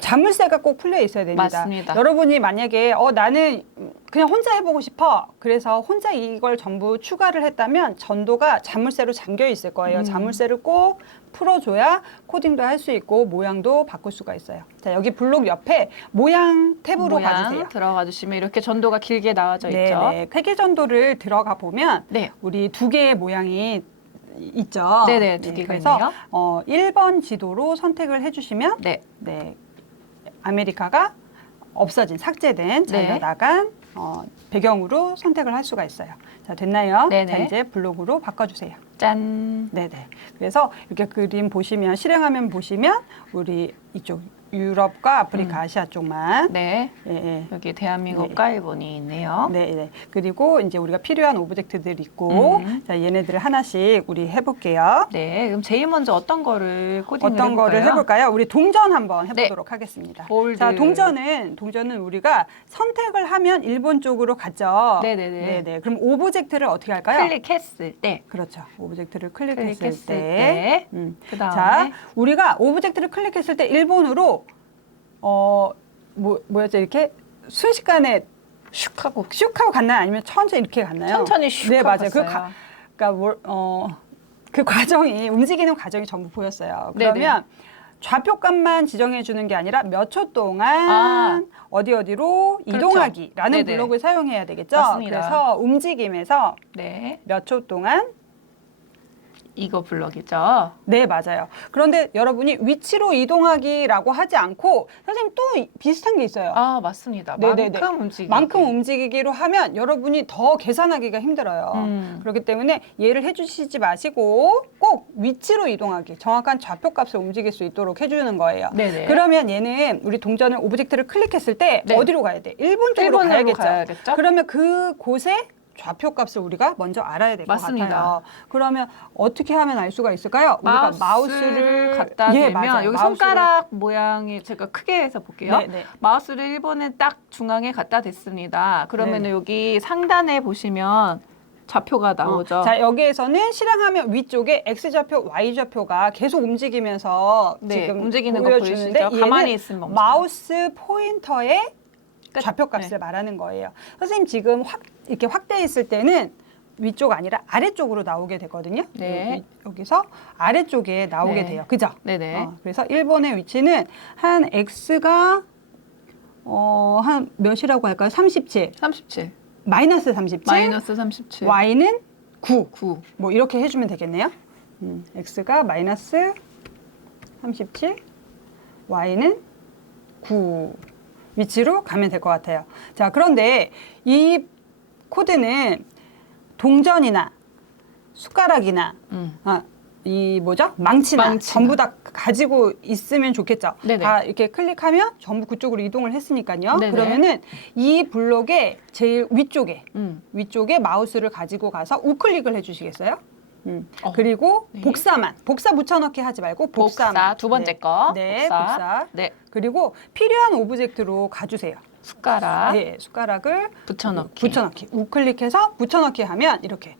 자물쇠가 꼭 풀려 있어야 됩니다. 맞습니다. 여러분이 만약에 나는 그냥 혼자 해보고 싶어. 그래서 혼자 이걸 전부 추가를 했다면 전도가 자물쇠로 잠겨 있을 거예요. 자물쇠를 꼭 풀어줘야 코딩도 할 수 있고 모양도 바꿀 수가 있어요. 자, 여기 블록 옆에 모양 탭으로 모양 가주세요. 들어가 주시면 이렇게 전도가 길게 나와져 있죠. 네. 세계 전도를 들어가 보면 네. 우리 두 개의 모양이 있죠. 네네, 두 개가 그래서 있네요. 1번 지도로 선택을 해주시면 네. 네, 아메리카가 없어진, 삭제된, 잘려나간 배경으로 선택을 할 수가 있어요. 자, 됐나요? 네네. 자, 이제 블록으로 바꿔주세요. 짠. 네네. 그래서 이렇게 그림 보시면, 실행화면 보시면 우리 이쪽 유럽과 아프리카, 아시아 쪽만. 네. 예, 예. 여기 대한민국과 일본이 있네요. 네, 네. 그리고 이제 우리가 필요한 오브젝트들이 있고, 자, 얘네들을 하나씩 우리 해볼게요. 네. 그럼 제일 먼저 어떤 거를 코딩을 어떤 거를 해볼까요? 우리 동전 한번 해보도록 하겠습니다. 볼드. 자, 동전은 우리가 선택을 하면 일본 쪽으로 가죠. 네네네. 네네. 그럼 오브젝트를 어떻게 할까요? 클릭했을 때. 그렇죠. 오브젝트를 클릭했을 클릭했을 때. 때. 그다음에 자, 우리가 오브젝트를 클릭했을 때 일본으로 뭐였죠? 이렇게 순식간에 슉 하고 갔나요? 아니면 천천히 이렇게 갔나요? 천천히 슉 네, 하고 맞아요. 갔어요. 그 과정이 움직이는 과정이 전부 보였어요. 그러면 좌표값만 지정해 주는 게 아니라 몇 초 동안 어디로 이동하기라는 네네. 블록을 사용해야 되겠죠. 맞습니다. 그래서 움직임에서 네. 몇 초 동안 이거 블럭이죠. 네, 맞아요. 그런데 여러분이 위치로 이동하기라고 하지 않고 선생님 또 비슷한 게 있어요. 아, 맞습니다. 네네네. 만큼 움직이기. 만큼 움직이기로 하면 여러분이 더 계산하기가 힘들어요. 그렇기 때문에 얘를 해주시지 마시고 꼭 위치로 이동하기, 정확한 좌표값을 움직일 수 있도록 해주는 거예요. 네네. 그러면 얘는 우리 동전을 오브젝트를 클릭했을 때 네. 어디로 가야 돼? 일본 쪽으로 일본으로 가야겠죠. 가야겠죠? 그러면 그곳에 좌표값을 우리가 먼저 알아야 될 것 맞습니다. 같아요. 그러면 어떻게 하면 알 수가 있을까요? 우리가 마우스를 갖다 대면 맞아요. 여기 마우스를- 손가락 모양이 제가 크게 해서 볼게요. 네, 네. 마우스를 1번에 딱 중앙에 갖다 댔습니다. 그러면 네. 여기 상단에 보시면 좌표가 나오죠. 자, 여기에서는 실행하면 위쪽에 X좌표, Y좌표가 계속 움직이면서 네, 지금 움직이는 거 보여주는데 보이시죠? 가만히 얘는 있으면 멈춰요. 마우스 포인터의 끝. 좌표값을 네. 말하는 거예요. 선생님 지금 이렇게 확대했을 때는 위쪽 아니라 아래쪽으로 나오게 되거든요. 네. 여기서 아래쪽에 나오게 네. 돼요. 그죠? 네네. 그래서 1번의 위치는 한 X가 한 몇이라고 할까요? 37. 37. 마이너스 37. 마이너스 37. Y는 9. 9. 뭐 이렇게 해주면 되겠네요. X가 마이너스 37, Y는 9 위치로 가면 될 것 같아요. 자, 그런데 이 코드는 동전이나 숟가락이나 이 뭐죠? 망치나 전부 다 가지고 있으면 좋겠죠. 네네. 다 이렇게 클릭하면 전부 그쪽으로 이동을 했으니까요. 네네. 그러면은 이 블록의 제일 위쪽에 마우스를 가지고 가서 우클릭을 해주시겠어요? 그리고 네. 복사 붙여넣기 하지 말고 복사만. 복사 두 번째 거. 네, 복사. 네. 그리고 필요한 오브젝트로 가주세요. 숟가락 네, 숟가락을 붙여넣기. 우클릭해서 붙여넣기 하면 이렇게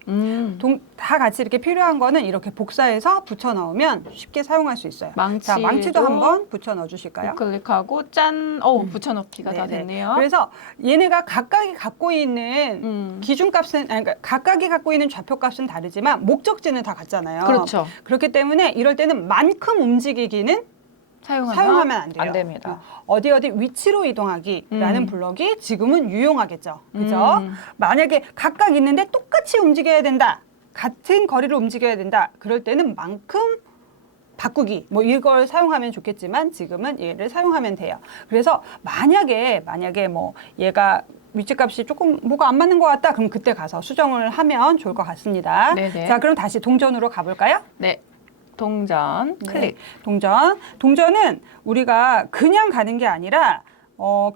다 같이 이렇게 필요한 거는 이렇게 복사해서 붙여넣으면 쉽게 사용할 수 있어요. 자, 망치도 한번 붙여넣어 주실까요? 우클릭하고 짠, 붙여넣기가 다 네네. 됐네요. 그래서 얘네가 각각이 갖고 있는 기준값은 그러니까 각각이 갖고 있는 좌표값은 다르지만 목적지는 다 같잖아요. 그렇죠. 그렇기 때문에 이럴 때는 만큼 움직이기는 사용하면 안 돼요. 안 됩니다. 어디 위치로 이동하기라는 블럭이 지금은 유용하겠죠. 그죠? 만약에 각각 있는데 똑같이 움직여야 된다. 같은 거리를 움직여야 된다. 그럴 때는 만큼 바꾸기 뭐 이걸 사용하면 좋겠지만 지금은 얘를 사용하면 돼요. 그래서 만약에 뭐 얘가 위치값이 조금 뭐가 안 맞는 것 같다. 그럼 그때 가서 수정을 하면 좋을 것 같습니다. 네네. 자, 그럼 다시 동전으로 가볼까요? 네. 동전 클릭. 네. 동전은 우리가 그냥 가는 게 아니라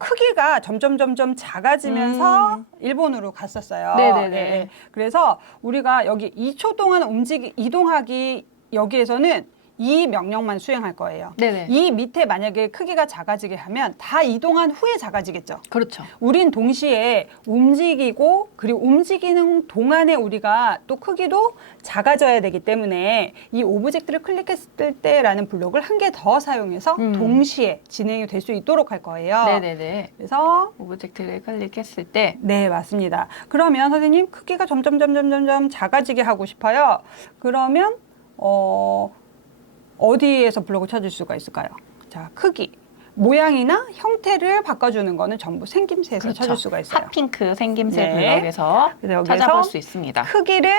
크기가 점점 작아지면서 일본으로 갔었어요. 네네네. 네. 그래서 우리가 여기 2초 동안 이동하기 여기에서는 이 명령만 수행할 거예요. 네네. 이 밑에 만약에 크기가 작아지게 하면 다 이동한 후에 작아지겠죠. 그렇죠. 우린 동시에 움직이고 그리고 움직이는 동안에 우리가 또 크기도 작아져야 되기 때문에 이 오브젝트를 클릭했을 때라는 블록을 한 개 더 사용해서 동시에 진행이 될 수 있도록 할 거예요. 네네네. 그래서 오브젝트를 클릭했을 때 네, 맞습니다. 그러면 선생님 크기가 점점 작아지게 하고 싶어요. 그러면 어디에서 블록을 찾을 수가 있을까요? 자, 크기, 모양이나 형태를 바꿔주는 거는 전부 생김새에서 그렇죠. 찾을 수가 있어요. 핫핑크 생김새 네. 블럭에서 그래서 여기서 찾아볼 수 있습니다. 크기를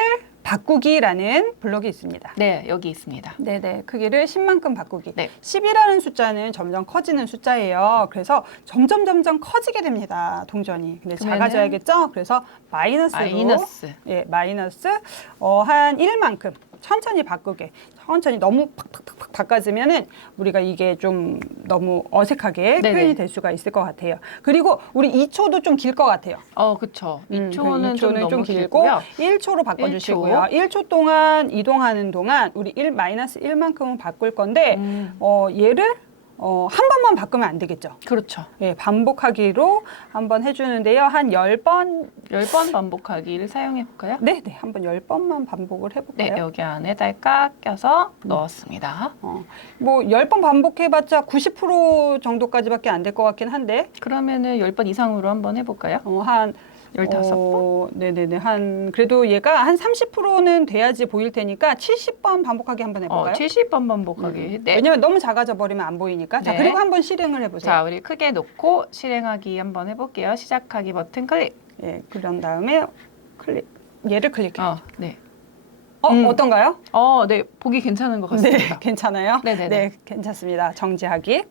바꾸기라는 블록이 있습니다. 네, 여기 있습니다. 네네, 크기를 10만큼 바꾸기. 네. 10이라는 숫자는 점점 커지는 숫자예요. 그래서 점점 커지게 됩니다, 동전이. 근데 그러면은 작아져야겠죠? 그래서 마이너스로. 예, 마이너스 한 1만큼 천천히 바꾸게. 천천히 너무 팍팍팍 바꿔지면은 우리가 이게 좀 너무 어색하게 네네. 표현이 될 수가 있을 것 같아요. 그리고 우리 2초도 좀 길 것 같아요. 그렇죠. 2초는 좀 2초는 너무 길고 길고요. 1초로 바꿔주시고요. 1초 동안 이동하는 동안 우리 마이너스 1만큼은 바꿀 건데 얘를 한 번만 바꾸면 안 되겠죠. 그렇죠. 예, 반복하기로 한번 해주는데요. 한 10번. 10번 반복하기를 사용해 볼까요? 네, 한번 10번만 반복을 해볼까요? 네, 여기 안에 딸깍 껴서 넣었습니다. 뭐 10번 반복해봤자 90% 정도까지밖에 안 될 것 같긴 한데. 그러면은 10번 이상으로 한번 해볼까요? 한 15번? 네네네. 그래도 얘가 한 30%는 돼야지 보일 테니까 70번 반복하기 한번 해볼까요? 70번 반복하기. 네. 왜냐면 너무 작아져 버리면 안 보이니까. 자, 네. 그리고 한번 실행을 해보세요. 자, 우리 크게 놓고 실행하기 한번 해볼게요. 시작하기 버튼 클릭. 예, 그런 다음에 얘를 클릭해요. 네. 어떤가요? 네, 보기 괜찮은 것 같습니다. 네, 괜찮아요? 네네네. 네, 괜찮습니다. 정지하기.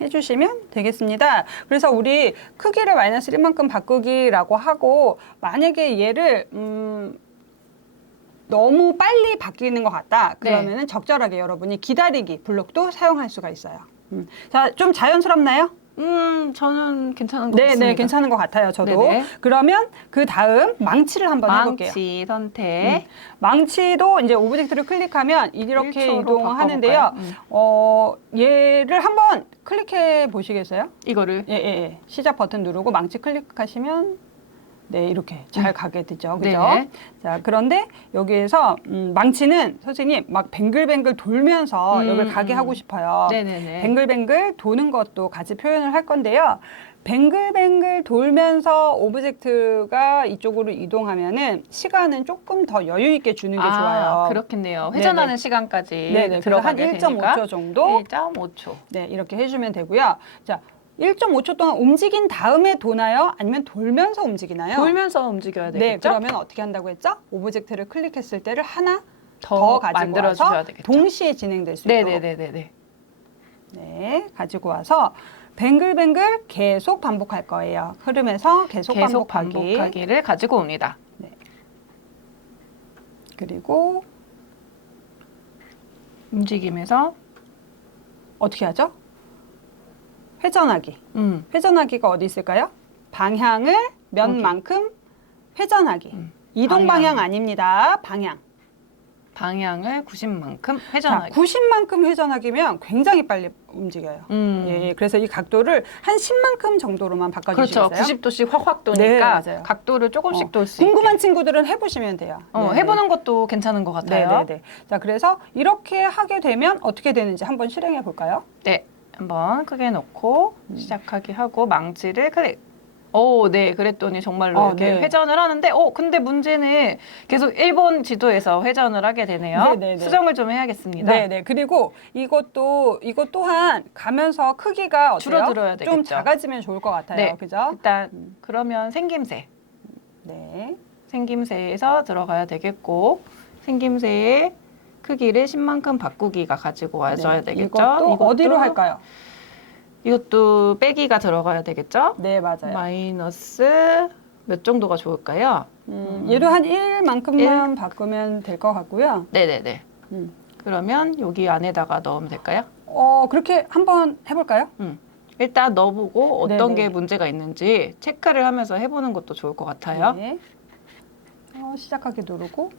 해주시면 되겠습니다. 그래서 우리 크기를 마이너스 1만큼 바꾸기라고 하고 만약에 얘를 너무 빨리 바뀌는 것 같다. 그러면은 적절하게 여러분이 기다리기 블록도 사용할 수가 있어요. 자, 좀 자연스럽나요? 저는 괜찮은 것 같습니다. 네, 괜찮은 것 같아요. 저도. 네네. 그러면 그 다음 망치를 한번 해볼게요. 망치 선택. 망치도 이제 오브젝트를 클릭하면 이렇게 1초로 이동하는데요. 얘를 한번 클릭해 보시겠어요? 이거를. 예. 시작 버튼 누르고 망치 클릭하시면 네, 이렇게 잘 가게 되죠. 그죠? 네네. 자, 그런데 여기에서 망치는 선생님 막 뱅글뱅글 돌면서 여기를 가게 하고 싶어요. 네네네. 뱅글뱅글 도는 것도 같이 표현을 할 건데요. 뱅글뱅글 돌면서 오브젝트가 이쪽으로 이동하면은 시간은 조금 더 여유 있게 주는 게 좋아요. 그렇겠네요. 회전하는 네네. 시간까지 네네. 들어가게 한 되니까 1.5초 정도. 1.5초. 네, 이렇게 해주면 되고요. 자, 1.5초 동안 움직인 다음에 도나요? 아니면 돌면서 움직이나요? 돌면서 움직여야 되겠죠? 네, 그러면 어떻게 한다고 했죠? 오브젝트를 클릭했을 때를 하나 더 가지고 만들어 와서 주셔야 되겠죠. 동시에 진행될 수 있도록 네네네네. 네, 가지고 와서 뱅글뱅글 계속 반복할 거예요. 흐름에서 계속 반복하기. 반복하기를 가지고 옵니다. 네. 그리고 움직임에서 어떻게 하죠? 회전하기. 음. 회전하기가 어디 있을까요? 방향을 몇 여기. 만큼 회전하기. 이동 방향 아닙니다. 방향. 방향을 90만큼 자, 회전하기. 90만큼 회전하기면 굉장히 빨리 움직여요. 예, 그래서 이 각도를 한 10만큼 정도로만 바꿔주시겠어요? 그렇죠. 90도씩 확확 네, 도니까 맞아요. 각도를 조금씩 돌 수 있게. 궁금한 친구들은 해보시면 돼요. 네. 해보는 것도 괜찮은 것 같아요. 네네네. 자, 그래서 이렇게 하게 되면 어떻게 되는지 한번 실행해 볼까요? 네, 한번 크게 놓고 시작하기 하고 망치를 클릭. 오, 네, 그랬더니 정말로 이렇게 네. 회전을 하는데, 근데 문제는 계속 일본 지도에서 회전을 하게 되네요. 네네네. 수정을 좀 해야겠습니다. 네네. 그리고 이것 또한 가면서 크기가 어때요? 줄어들어야 되겠죠. 좀 작아지면 좋을 것 같아요. 네. 그죠? 일단 그러면 생김새. 네. 생김새에서 들어가야 되겠고, 생김새의 크기를 10만큼 바꾸기가 가지고 와줘야 되겠죠. 이것도 어디로 할까요? 이것도 빼기가 들어가야 되겠죠. 네, 맞아요. 마이너스 몇 정도가 좋을까요? 얘도 한 1만큼만 바꾸면 될 것 같고요. 네네네. 음. 그러면 여기 안에다가 넣으면 될까요? 그렇게 한번 해볼까요? 일단 넣어보고 어떤 네네. 게 문제가 있는지 체크를 하면서 해보는 것도 좋을 것 같아요. 네. 시작하기 누르고.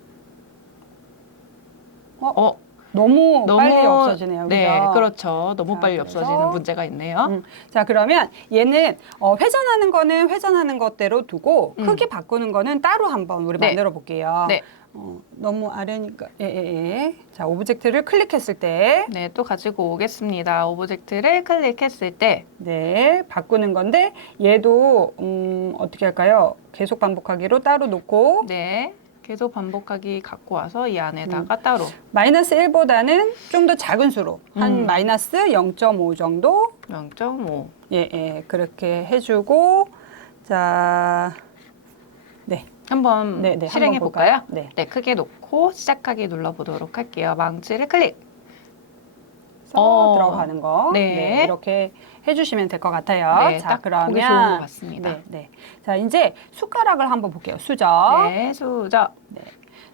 너무 빨리 없어지네요. 네, 그죠? 그렇죠. 너무 자, 빨리 그래서 없어지는 문제가 있네요. 자, 그러면 얘는 회전하는 거는 회전하는 것대로 두고 크기 바꾸는 거는 따로 한번 우리 네. 만들어 볼게요. 네. 너무 아래니까 예. 자, 오브젝트를 클릭했을 때 네, 또 가지고 오겠습니다. 오브젝트를 클릭했을 때 네, 바꾸는 건데 얘도 어떻게 할까요? 계속 반복하기로 따로 놓고 네, 계속 반복하기 갖고 와서 이 안에다가 따로 마이너스 1보다는 좀 더 작은 수로 한 마이너스 0.5 정도 0.5 예, 그렇게 해주고 자, 네. 한번 네, 실행해 한번 볼까요? 볼까요? 네. 네, 크게 놓고 시작하기 눌러보도록 할게요. 망치를 클릭. 들어가는 거. 네. 이렇게 해주시면 될 것 같아요. 네, 자, 딱 그러면 보기 좋은 것 같습니다. 네. 자, 이제 숟가락을 한번 볼게요. 수저. 네, 수저.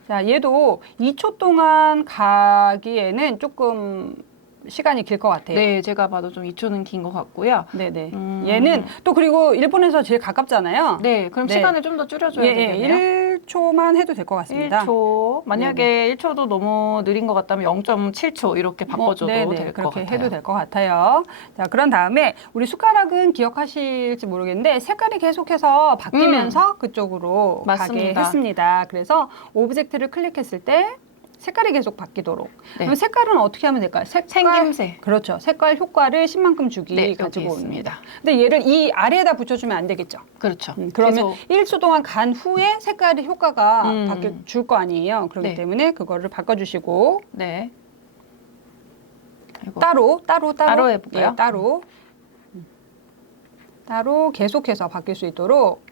자, 얘도 2초 동안 가기에는 조금 시간이 길 것 같아요. 네, 제가 봐도 좀 2초는 긴 것 같고요. 네네. 얘는 또 그리고 일본에서 제일 가깝잖아요. 네, 그럼 네. 시간을 좀 더 줄여줘야 되겠네요. 1초만 해도 될 것 같습니다. 1초. 만약에 1초도 너무 느린 것 같다면 0.7초 이렇게 바꿔줘도 될 것 그렇게 같아요. 해도 될 것 같아요. 자, 그런 다음에 우리 숟가락은 기억하실지 모르겠는데 색깔이 계속해서 바뀌면서 그쪽으로 가게 맞습니다. 했습니다. 그래서 오브젝트를 클릭했을 때 색깔이 계속 바뀌도록. 네. 그럼 색깔은 어떻게 하면 될까요? 생김새. 그렇죠. 색깔 효과를 10만큼 주기 네, 가지고 여기 옵니다. 있습니다. 근데 얘를 이 아래에다 붙여주면 안 되겠죠. 그렇죠. 그러면 계속 1초 동안 간 후에 색깔의 효과가 바뀌어줄 거 아니에요. 그렇기 네. 때문에 그거를 바꿔주시고 네. 아이고. 따로 해볼까요? 예, 따로 계속해서 바뀔 수 있도록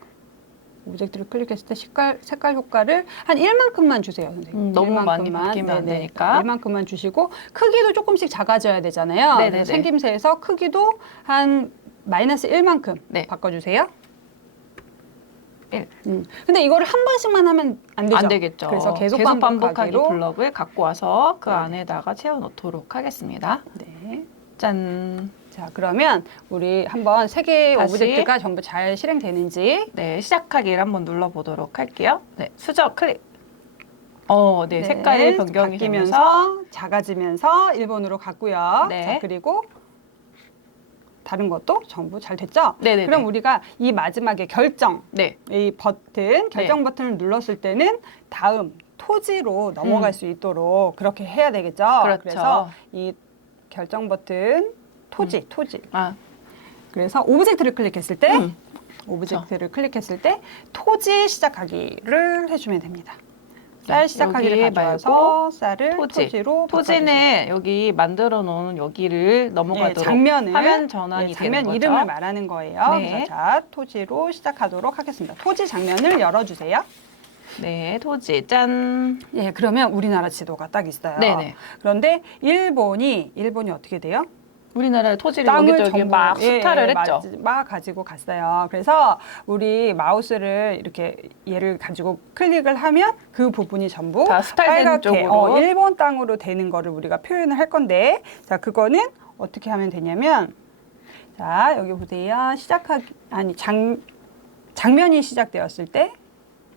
오브젝트를 클릭했을 때 색깔 효과를 한 1만큼만 주세요, 선생님. 너무 많이 1만큼만. 바뀌면 안 네네. 되니까. 1만큼만 주시고 크기도 조금씩 작아져야 되잖아요. 네네네. 그래서 생김새에서 크기도 한 마이너스 1만큼 네. 바꿔주세요. 1. 근데 이거를 한 번씩만 하면 안 되죠. 안 되겠죠. 그래서 계속 반복하기 반복하기로. 블럭을 갖고 와서 그 네. 안에다가 채워 넣도록 하겠습니다. 네. 짠. 자, 그러면 우리 한번 세 개의 다시. 오브젝트가 전부 잘 실행되는지 네, 시작하기를 한번 눌러보도록 할게요. 네, 수저 클릭. 네, 색깔의 변경이 되면서 바뀌면서 작아지면서 일본으로 갔고요. 네. 자, 그리고 다른 것도 전부 잘 됐죠? 네네네. 그럼 우리가 이 마지막에 결정, 네, 이 버튼, 결정 버튼을 눌렀을 때는 다음 토지로 넘어갈 수 있도록 그렇게 해야 되겠죠? 그렇죠. 그래서 이 결정 버튼, 토지. 아, 그래서 오브젝트를 클릭했을 때 오브젝트를 클릭했을 때 토지 시작하기를 해주면 됩니다. 쌀 시작하기를 여기 가져와서 쌀을 토지로 토지는 여기 만들어 놓은 여기를 넘어가도록 장면을 화면 전환이 장면 되는 거죠. 이름을 말하는 거예요. 네. 그래서 자, 토지로 시작하도록 하겠습니다. 토지 장면을 열어주세요. 네, 토지 짠. 예, 그러면 우리나라 지도가 딱 있어요. 네네. 그런데 일본이 어떻게 돼요? 우리나라의 토지를 땅을 여기저기 전부, 막 수탈을 했죠. 막 가지고 갔어요. 그래서 우리 마우스를 이렇게 얘를 가지고 클릭을 하면 그 부분이 전부 다 수탈된 빨갛게 쪽으로. 일본 땅으로 되는 거를 우리가 표현을 할 건데, 자, 그거는 어떻게 하면 되냐면, 자, 여기 보세요. 장면이 시작되었을 때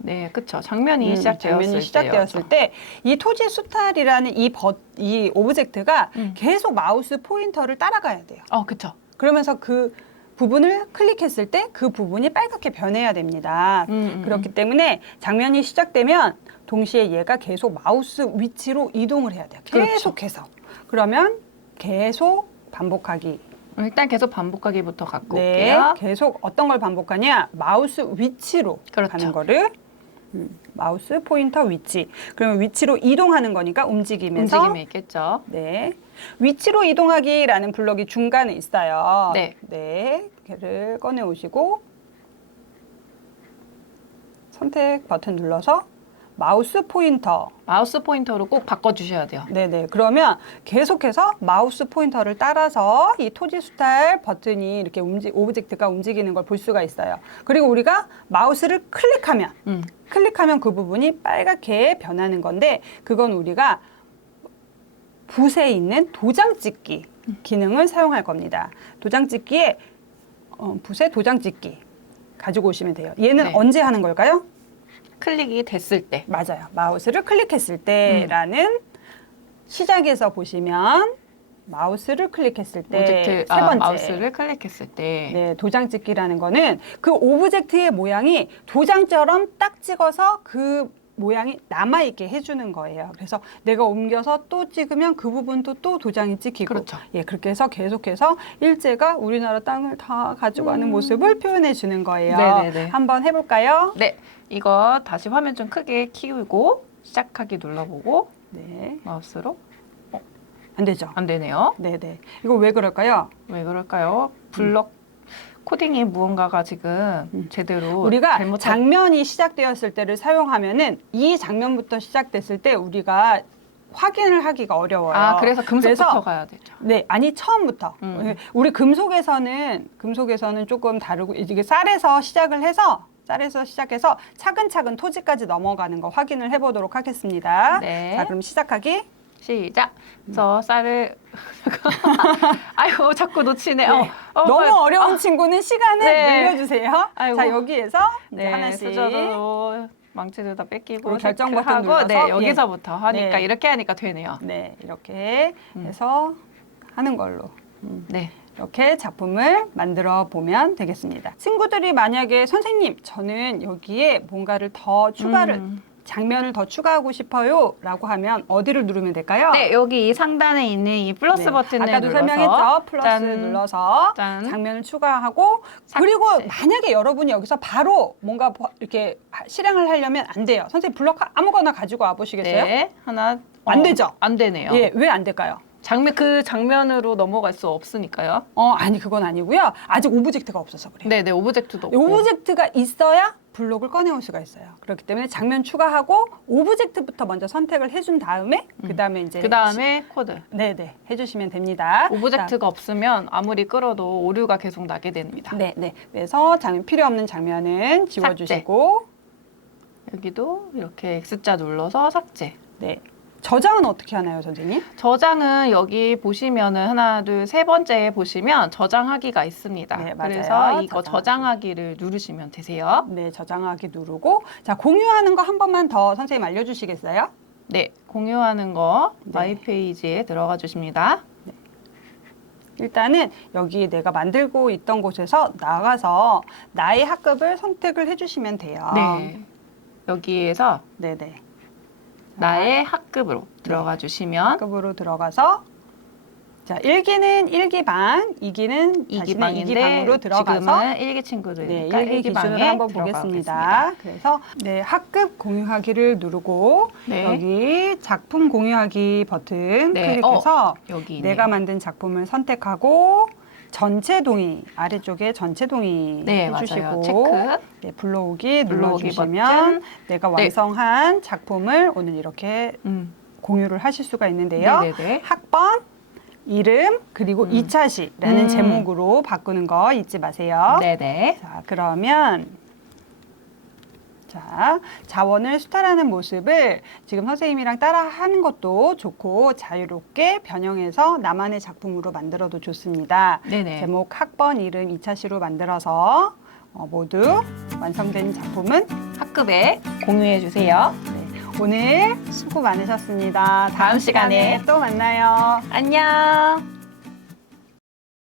네, 그렇죠. 장면이 시작되었을 때 이 토지 수탈이라는 이 오브젝트가 계속 마우스 포인터를 따라가야 돼요. 그렇죠. 그러면서 그 부분을 클릭했을 때 그 부분이 빨갛게 변해야 됩니다. 그렇기 때문에 장면이 시작되면 동시에 얘가 계속 마우스 위치로 이동을 해야 돼요. 계속해서. 그러면 계속 반복하기. 일단 계속 반복하기부터 갖고 네, 올게요. 계속 어떤 걸 반복하냐? 마우스 위치로 그렇죠. 가는 거를 마우스 포인터 위치. 그러면 위치로 이동하는 거니까 움직이면서 움직임이 있겠죠. 네. 위치로 이동하기라는 블럭이 중간에 있어요. 네. 네. 걔를 꺼내 오시고 선택 버튼 눌러서 마우스 포인터. 마우스 포인터로 꼭 바꿔주셔야 돼요. 네네. 그러면 계속해서 마우스 포인터를 따라서 이 토지 수탈 버튼이 이렇게 오브젝트가 움직이는 걸 볼 수가 있어요. 그리고 우리가 마우스를 클릭하면 그 부분이 빨갛게 변하는 건데 그건 우리가 붓에 있는 도장 찍기 기능을 사용할 겁니다. 도장 찍기에 붓에 도장 찍기 가지고 오시면 돼요. 얘는 네. 언제 하는 걸까요? 클릭이 됐을 때. 맞아요. 마우스를 클릭했을 때라는 시작에서 보시면 마우스를 클릭했을 때 세 번째. 마우스를 클릭했을 때. 네, 도장 찍기라는 거는 그 오브젝트의 모양이 도장처럼 딱 찍어서 그 모양이 남아있게 해주는 거예요. 그래서 내가 옮겨서 또 찍으면 그 부분도 또 도장이 찍히고. 그렇죠. 예, 그렇게 해서 계속해서 일제가 우리나라 땅을 다 가지고 가는 모습을 표현해 주는 거예요. 네네네. 한번 해볼까요? 네, 이거 다시 화면 좀 크게 키우고 시작하기 눌러보고 네, 마우스로 안 되죠? 안 되네요. 네네. 이거 왜 그럴까요? 왜 그럴까요? 블럭 코딩이 무언가가 지금 제대로 우리가 잘못한 장면이 시작되었을 때를 사용하면은 이 장면부터 시작됐을 때 우리가 확인을 하기가 어려워요. 그래서 금속부터 가야 되죠. 네, 아니 처음부터. 우리 금속에서는 조금 다르고 이게 쌀에서 시작해서 차근차근 토지까지 넘어가는 거 확인을 해보도록 하겠습니다. 네. 자, 그럼 시작하기. 시작. 그래서 쌀을 아이고 자꾸 놓치네요. 네. 너무 어려운 친구는 시간을 네. 늘려주세요. 아이고. 자, 여기에서 이제 네, 하나씩. 수저로 망치를 다 뺏기고 그리고 결정 체크하고, 버튼 눌러서, 네, 여기서부터 하니까 네. 이렇게 하니까 되네요. 네, 이렇게 해서 하는 걸로. 네. 이렇게 작품을 만들어 보면 되겠습니다. 친구들이 만약에 선생님, 저는 여기에 뭔가를 더 장면을 더 추가하고 싶어요 라고 하면 어디를 누르면 될까요? 네, 여기 이 상단에 있는 이 플러스 네. 버튼을 아까도 눌러서 설명했죠. 플러스 짠. 눌러서 짠. 장면을 추가하고 그리고 만약에 여러분이 여기서 바로 뭔가 이렇게 실행을 하려면 안 돼요. 선생님 블럭 아무거나 가지고 와 보시겠어요? 네, 하나 안 되죠? 안 되네요. 예, 왜 안 될까요? 그 장면으로 넘어갈 수 없으니까요. 아니 그건 아니고요. 아직 오브젝트가 없어서 그래요. 네, 네, 오브젝트도 없고. 오브젝트가 있어야 블록을 꺼내올 수가 있어요. 그렇기 때문에 장면 추가하고 오브젝트부터 먼저 선택을 해준 다음에 그다음에 이제 그다음에 코드. 네네 해주시면 됩니다. 오브젝트가 없으면 아무리 끌어도 오류가 계속 나게 됩니다. 네네. 그래서 필요 없는 장면은 지워주시고 여기도 이렇게 X자 눌러서 삭제. 네. 저장은 어떻게 하나요, 선생님? 저장은 여기 보시면은 하나, 둘, 세 번째에 보시면 저장하기가 있습니다. 네, 맞아요. 그래서 이거 저장하기를 누르시면 되세요. 네, 저장하기 누르고 자 공유하는 거 한 번만 더 선생님 알려주시겠어요? 네, 공유하는 거 네. 마이 페이지에 들어가 주십니다. 일단은 여기 내가 만들고 있던 곳에서 나가서 나의 학급을 선택을 해주시면 돼요. 네, 여기에서 네네. 나의 학급으로 들어가 주시면 학급으로 들어가서 자 1기는 1기 반, 2기는 2기 방으로 들어가서 지금은 1기 네, 친구들이니까 1기 기준으로 한번 보겠습니다. 그래서 네, 학급 공유하기를 누르고 네. 여기 작품 공유하기 버튼 네, 클릭해서 여기 있네요. 내가 만든 작품을 선택하고 전체 동의 아래쪽에 전체 동의 네, 해주시고 맞아요. 체크. 네, 불러오기 불러오기 눌러주시면 버튼. 내가 네. 완성한 작품을 오늘 이렇게 공유를 하실 수가 있는데요. 네네네. 학번, 이름, 그리고 2차시라는 제목으로 바꾸는 거 잊지 마세요. 네네. 자, 그러면 자, 자원을 수탈하는 모습을 지금 선생님이랑 따라 하는 것도 좋고 자유롭게 변형해서 나만의 작품으로 만들어도 좋습니다. 네네. 제목, 학번, 이름, 2차시로 만들어서 모두 완성된 작품은 학급에 공유해 주세요. 오늘 수고 많으셨습니다. 다음 시간에 또 만나요. 안녕.